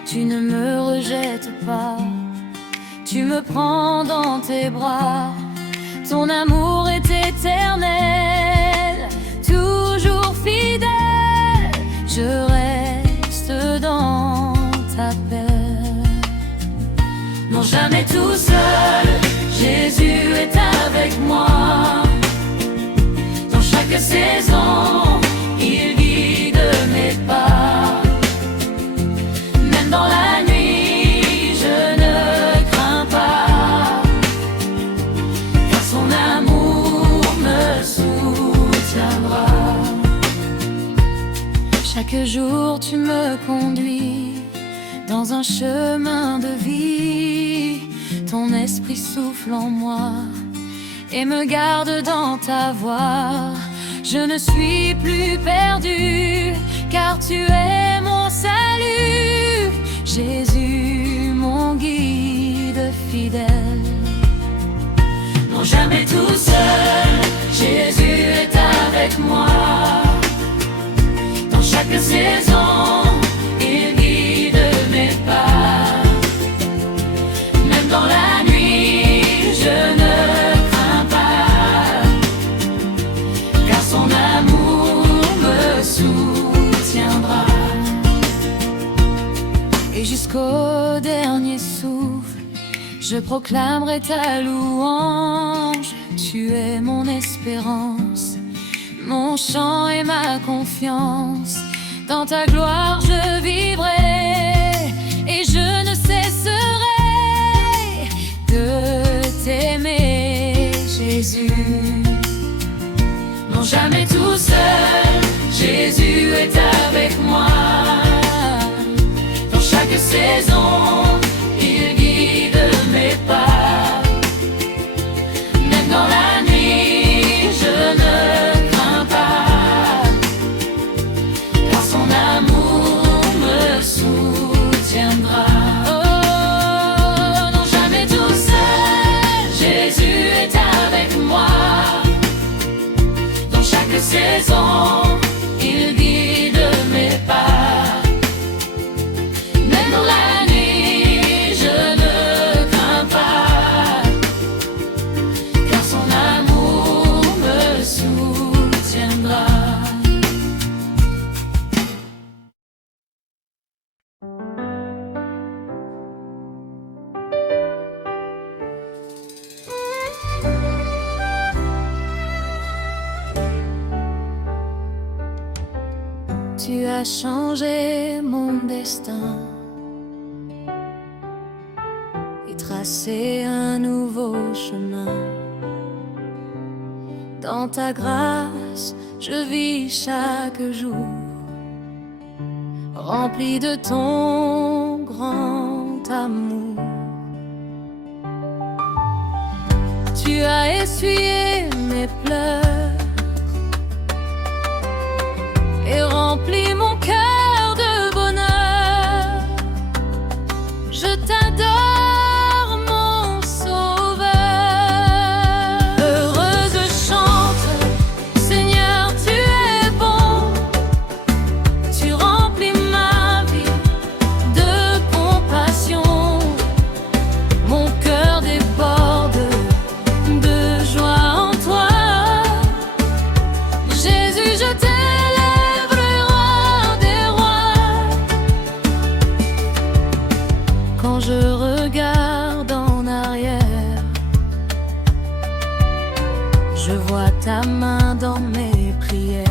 Tu ne me rejettes pas, tu me prends dans tes bras. Ton amour est éternel, toujours fidèle. Je reste dans ta paix. Non, jamais tout seul, Jésus est avec moi. Dans chaque saison, il guide mes pas. Même dans la nuit, je ne crains pas, car son amour me soutiendra. Chaque jour tu me conduis dans un chemin de vie. Ton esprit souffle en moi et me garde dans ta voie. Je ne suis plus perdu, car tu es mon salut. Jésus, mon guide fidèle. Non, jamais tout seul, Jésus est avec moi. Dans chaque saison, il guide mes pas. Même dans la nuit, je ne crains pas, car son amour me soutiendra. Et jusqu'au dernier souffle, je proclamerai ta louange. Tu es mon espérance, mon chant et ma confiance. Dans ta gloire je vivrai, et je ne cesserai de t'aimer, Jésus. Non, jamais tout seul, Jésus est avec moi. Dans chaque saison, il guide mes pas. Même dans la nuit, je ne crains pas, car son amour me soutiendra. Oh, non, jamais tout seul, Jésus est avec moi. Dans chaque saison, il guide mes pas. Même dans la nuit, je ne crains pas, car son amour me soutiendra. Tu as changé mon destin et tracé un nouveau chemin. Dans ta grâce, je vis chaque jour, rempli de ton grand amour. Tu as essuyé mes pleurs et rempli mon cœur de bonheur. Je t'adore, mon sauveur. Heureuse je chante, Seigneur, tu es bon. Tu remplis ma vie de compassion. Mon cœur déborde de joie en toi. Jésus, je t'aime. Quand je regarde en arrière, je vois ta main dans mes prières.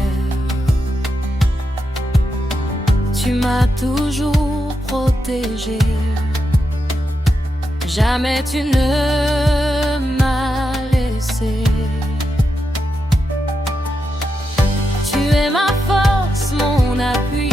Tu m'as toujours protégé, jamais tu ne m'as laissé. Tu es ma force, mon appui.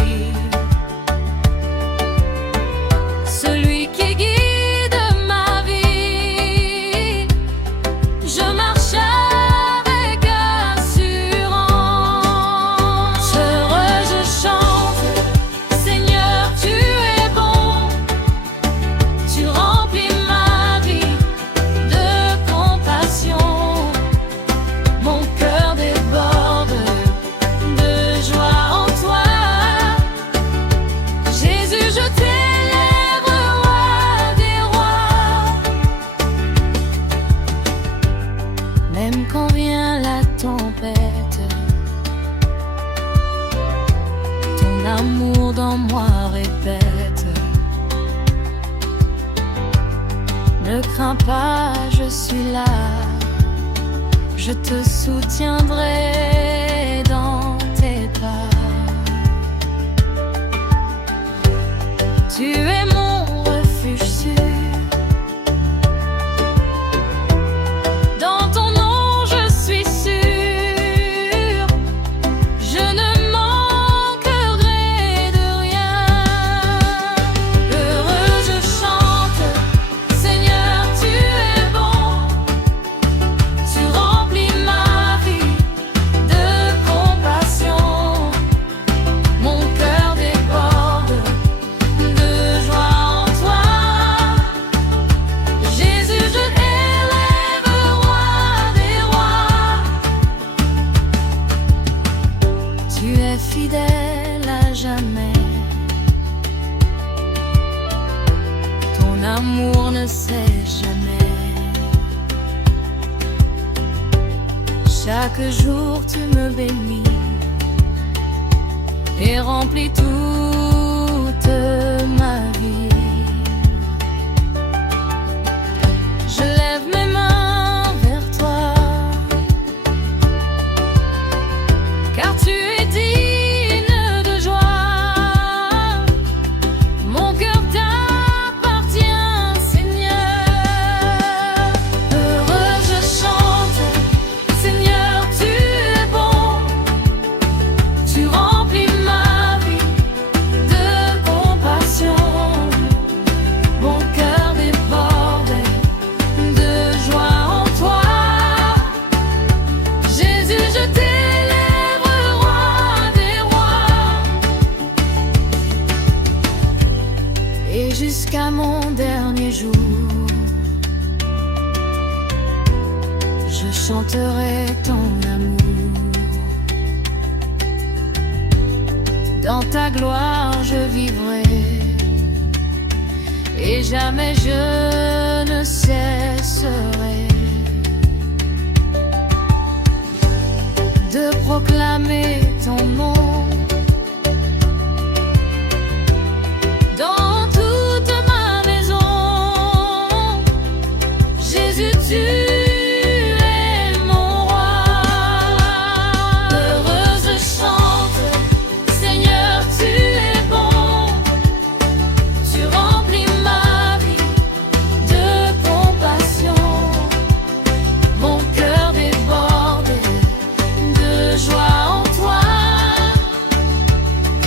L'amour dans moi répète: ne crains pas, je suis là, je te soutiendrai dans tes pas. Tu es mon refuge sûr. Dans ton nom je suis sûre. Je ne manquerai de rien. Heureux je chante, Seigneur tu es bon. Tu remplis ma vie de compassion. Mon cœur déborde de joie en toi. Jésus, je t'élève, roi des rois. Tu es fidèle à jamais. Ton amour ne cesse jamais. Chaque jour tu me bénis et remplis toute ma vie. Je lève mes mains vers toi, car tu es digne de joie. Mon cœur t'appartient, Seigneur. Heureux je chante, Seigneur tu es bon. Tu remplis ma vie de compassion. Mon cœur déborde de joie en toi. Jésus, je t'élève, roi des rois. Et jusqu'à mon dernier jour, je chanterai ton amour. Dans ta gloire je vivrai, et jamais je ne cesserai de proclamer ton nom dans toute ma maison. Jésus, tu es mon roi. Heureuse je chante, Seigneur tu es bon. Tu remplis ma vie de compassion. Mon cœur déborde de joie en toi.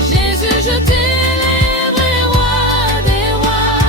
Jésus, je t'élèverai, roi des rois.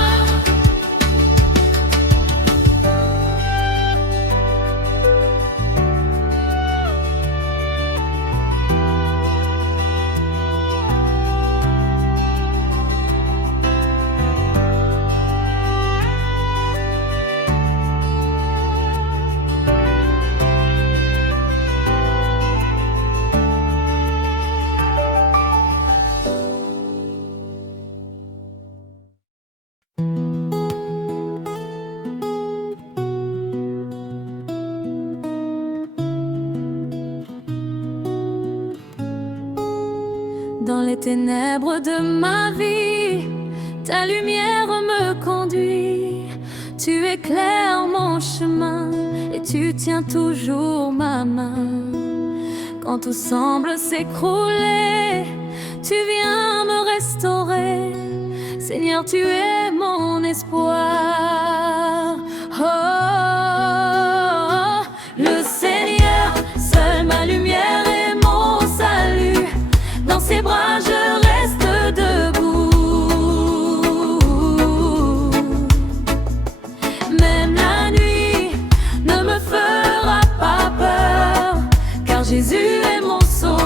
Dans les ténèbres de ma vie, ta lumière me conduit. Tu éclaires mon chemin et tu tiens toujours ma main. Quand tout semble s'écrouler, tu viens me restaurer. Seigneur, tu es mon espoir. Oh, le Seigneur, seul ma lumière et mon salut. Dans ses bras je reste debout. Même la nuit ne me fera pas peur, car Jésus est mon sauveur.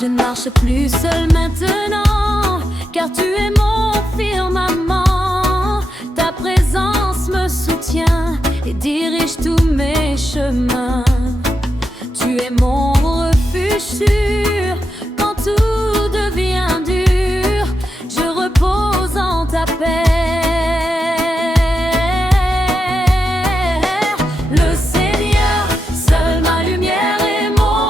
Je ne marche plus seul maintenant, car tu es mon firmament. Ta présence me soutient et dirige tous mes chemins. Tu es mon refuge sûr quand tout devient dur. Je repose en ta paix. Le Seigneur, seul ma lumière et mon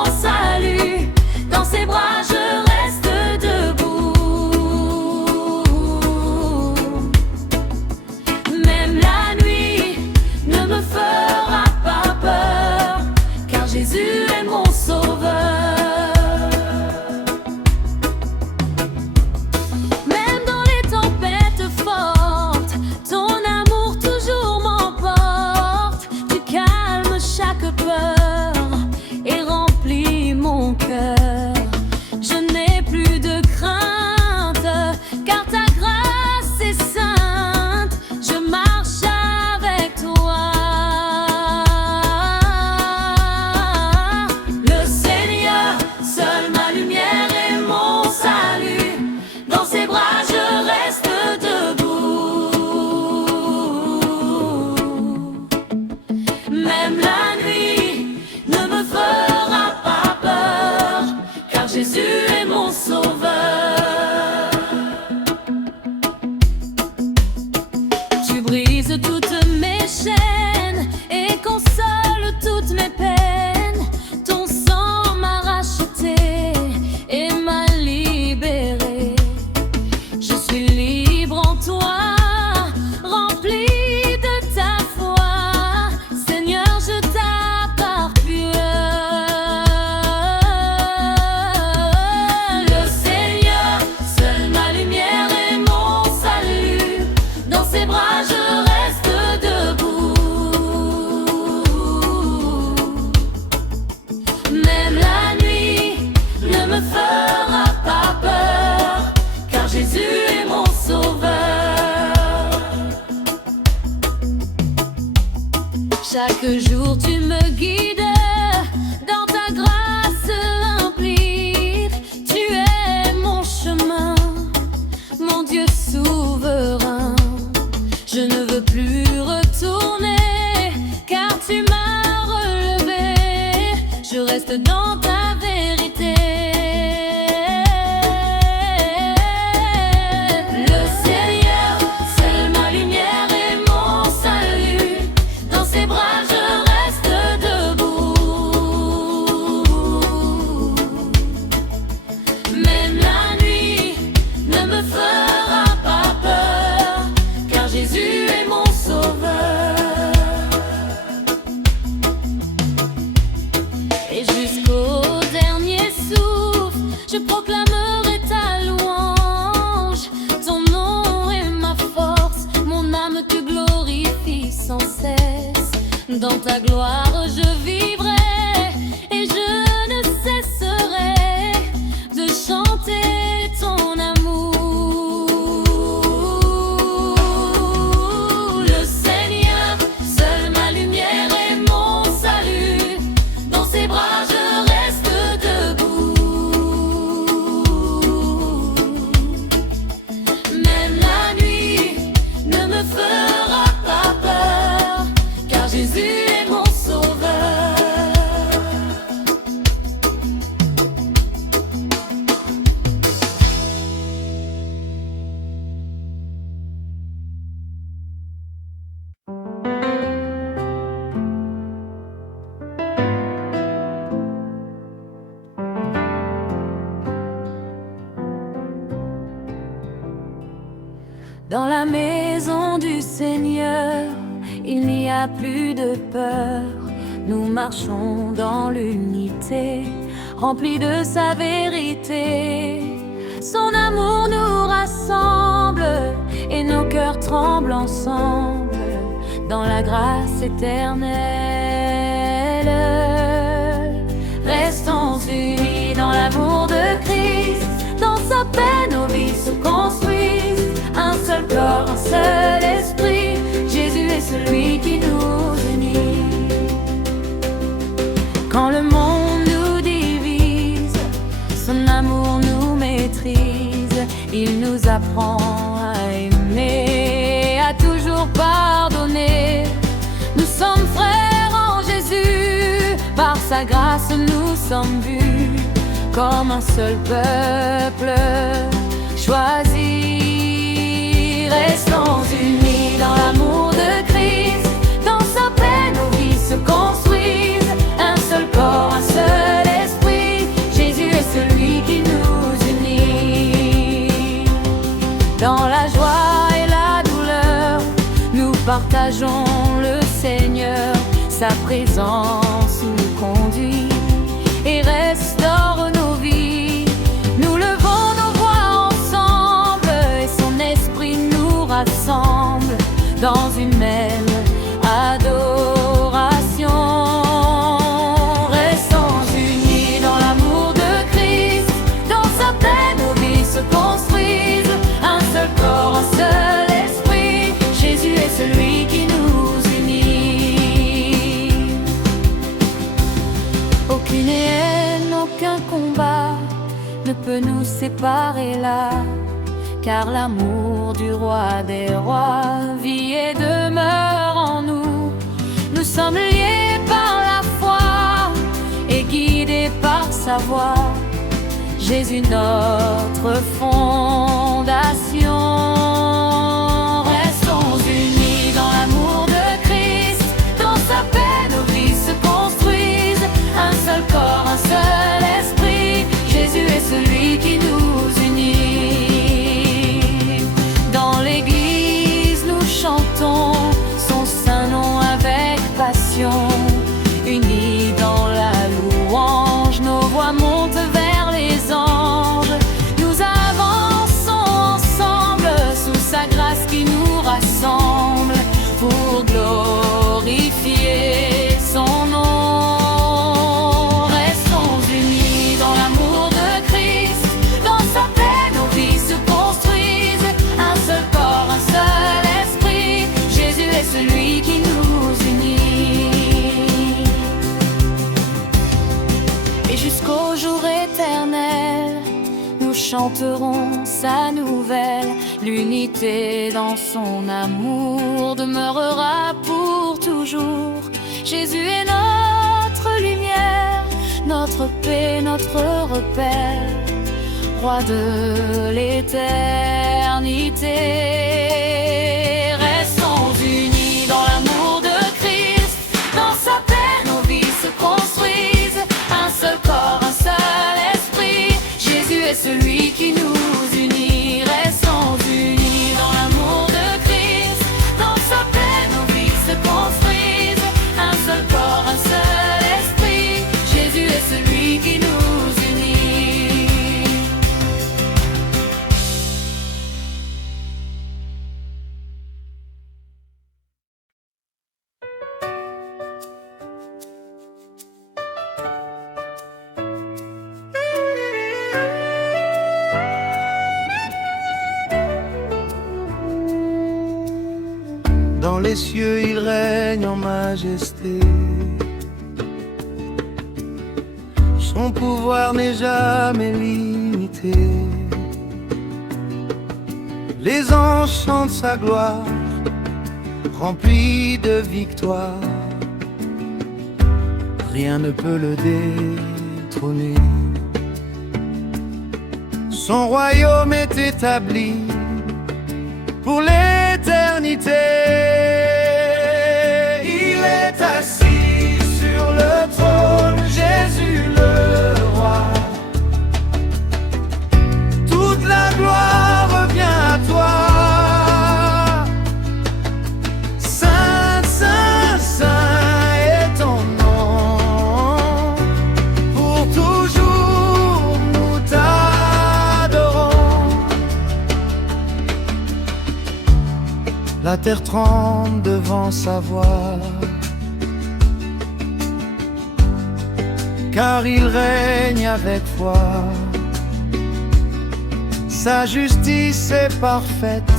Jésus est mon sauveur. Même dans les tempêtes fortes, ton amour toujours m'emporte. Tu calmes chaque peur et remplis mon cœur. Je n'ai plus de crainte, car ta grâce est sainte. Je marche avec toi. Le Seigneur, seul ma lumière et mon salut. Dans ses bras je reste debout. Même la nuit ne me fera pas peur, car Jésus est mon sauveur. Tu brises toutes mes chaînes et consoles toutes mes peines. Ton sang m'a racheté et m'a libéré. Je suis libre en toi, rempli de ta foi. Seigneur, je t'appartiens. Le Seigneur, seul ma lumière et mon salut. Dans ses bras je reste debout. Même la nuit ne me fera pas peur, car Jésus est mon sauveur. Chaque jour tu me guides dans ta grâce limpide. Tu es mon chemin, mon Dieu souverain. Je ne veux plus retourner, car tu m'as relevé. Je reste dans ta vérité. Le Seigneur, seul ma lumière et mon salut. Dans ses bras je reste debout. Même la nuit ne me fera pas peur, car Jésus est mon sauveur. Et jusqu'au dernier souffle, je proclamerai ta louange. Ton nom est ma force, mon âme te glorifie sans cesse. Dans ta gloire je vivrai et je ne cesserai de chanter ton amour. Le Seigneur, seul ma lumière et mon salut. Dans ses bras je reste debout. Même la nuit ne me fera pas peur, car Jésus est mon sauveur. Dans la maison du Seigneur, il n'y a plus de peur. Nous marchons dans l'unité, remplis de sa vérité. Son amour nous rassemble et nos cœurs tremblent ensemble dans la grâce éternelle. Restons unis dans l'amour de Christ. Dans sa paix nos vies se construisent. Un seul corps, un seul esprit. Jésus est celui qui nous unit. Quand le monde nous divise, son amour nous maîtrise. Il nous apprend à aimer, à toujours pardonner. Nous sommes frères en Jésus. Par sa grâce nous sommes vus comme un seul peuple choisi. Restons unis dans l'amour de Christ. Dans sa paix nos vies se construisent. Un seul corps, un seul esprit. Jésus est celui qui nous unit. Dans la joie et la douleur, nous partageons le Seigneur. Sa présence nous conduit. ne peut nous séparer là, car l'amour du roi des rois vit et demeure en nous. Nous sommes liés par la foi et guidés par sa voix. Jésus notre fondation. Restons unis dans l'amour de Christ, dans sa paix nos vies se construisent. Un seul corps, un seul esprit, Jésus est celui qui nous unit. Dans l'église nous chantons son saint nom avec passion. Unis dans la louange, nos voix montent vers les anges. Nous avançons ensemble sous sa grâce qui nous rassemble pour glorifier son nom. Restons unis dans l'amour de Christ, dans sa paix nos vies se construisent. Un seul corps, un seul esprit, Jésus est celui qui nous unit. Et jusqu'au jour éternel, nous chanterons sa nouvelle. L'unité dans son amour demeurera pour toujours. Jésus est notre lumière, notre paix, notre repère, roi de l'éternité. Restons unis dans l'amour de Christ, dans sa paix nos vies se construisent. Un seul corps, un seul esprit, Jésus est celui qui nous unit. Restons unis dans l'amour de Christ, dans sa paix nos vies se construisent. Un seul corps, un seul esprit, Jésus est celui qui nous unit. Dans les cieux, il règne en majesté. Son pouvoir n'est jamais limité. Les anges chantent sa gloire, remplis de victoire. Rien ne peut le détrôner. Son royaume est établi pour l'éternité. Il est assis sur le trône, Jésus le roi. Toute la gloire revient à toi. Saint, Saint, Saint est ton nom. Pour toujours nous t'adorons. La terre tremble devant sa voix, car il règne avec foi. Sa justice est parfaite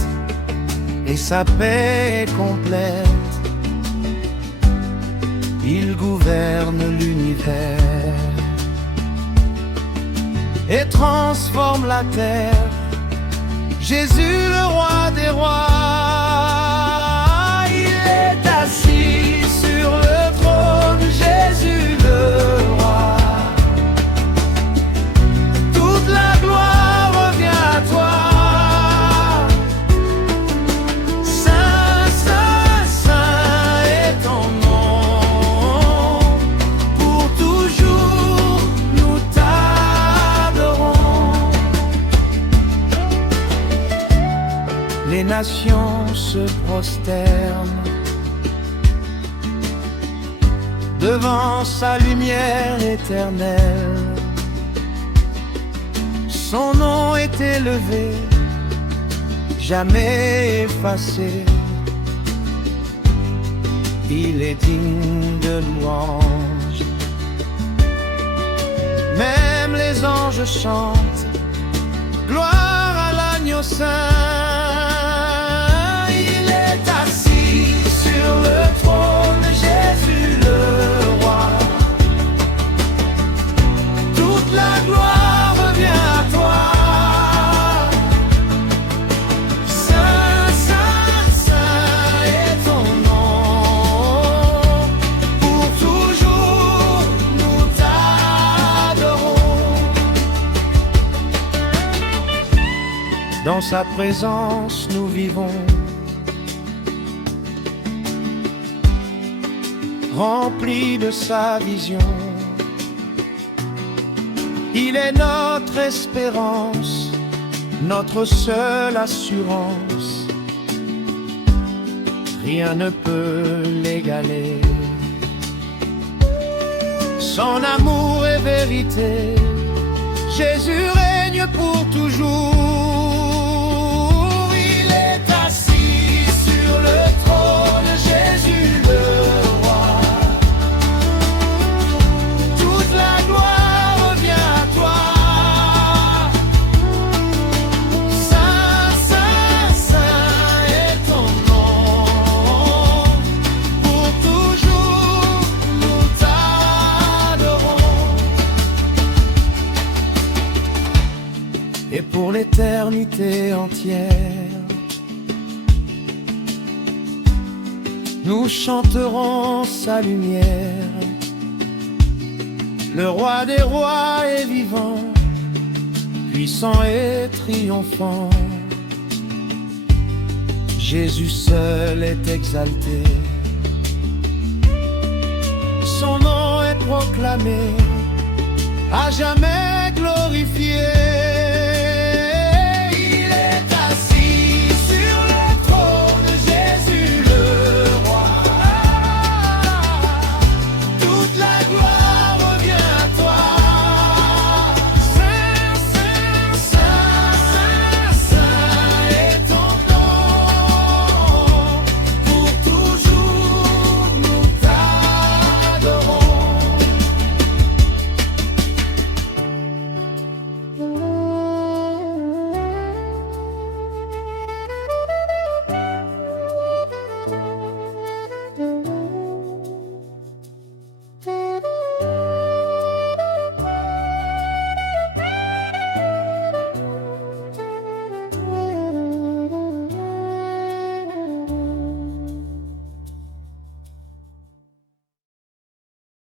et sa paix est complète. Il gouverne l'univers et transforme la terre. Jésus le roi des rois. Assis sur le trône, Jésus le roi. Toute la gloire revient à toi. Saint, Saint, Saint est ton nom. Pour toujours nous t'adorons. Les nations se prosternent devant sa lumière éternelle. Son nom est élevé, jamais effacé. Il est digne de louange. Même les anges chantent gloire à l'agneau saint. Il est assis sur le trône, Jésus le roi. Toute la gloire revient à dans sa présence nous vivons. Remplis de sa vision, il est notre espérance, notre seule assurance. Rien ne peut l'égaler. Son amour est vérité, Jésus règne pour toujours. Il est assis sur le trône, Jésus le roi. Toute la gloire revient à toi. Saint, Saint, Saint est ton nom. Pour toujours nous t'adorons. Et pour l'éternité entière, nous chanterons sa lumière. Le roi des rois est vivant, puissant et triomphant. Jésus seul est exalté, son nom est proclamé, à jamais glorifié.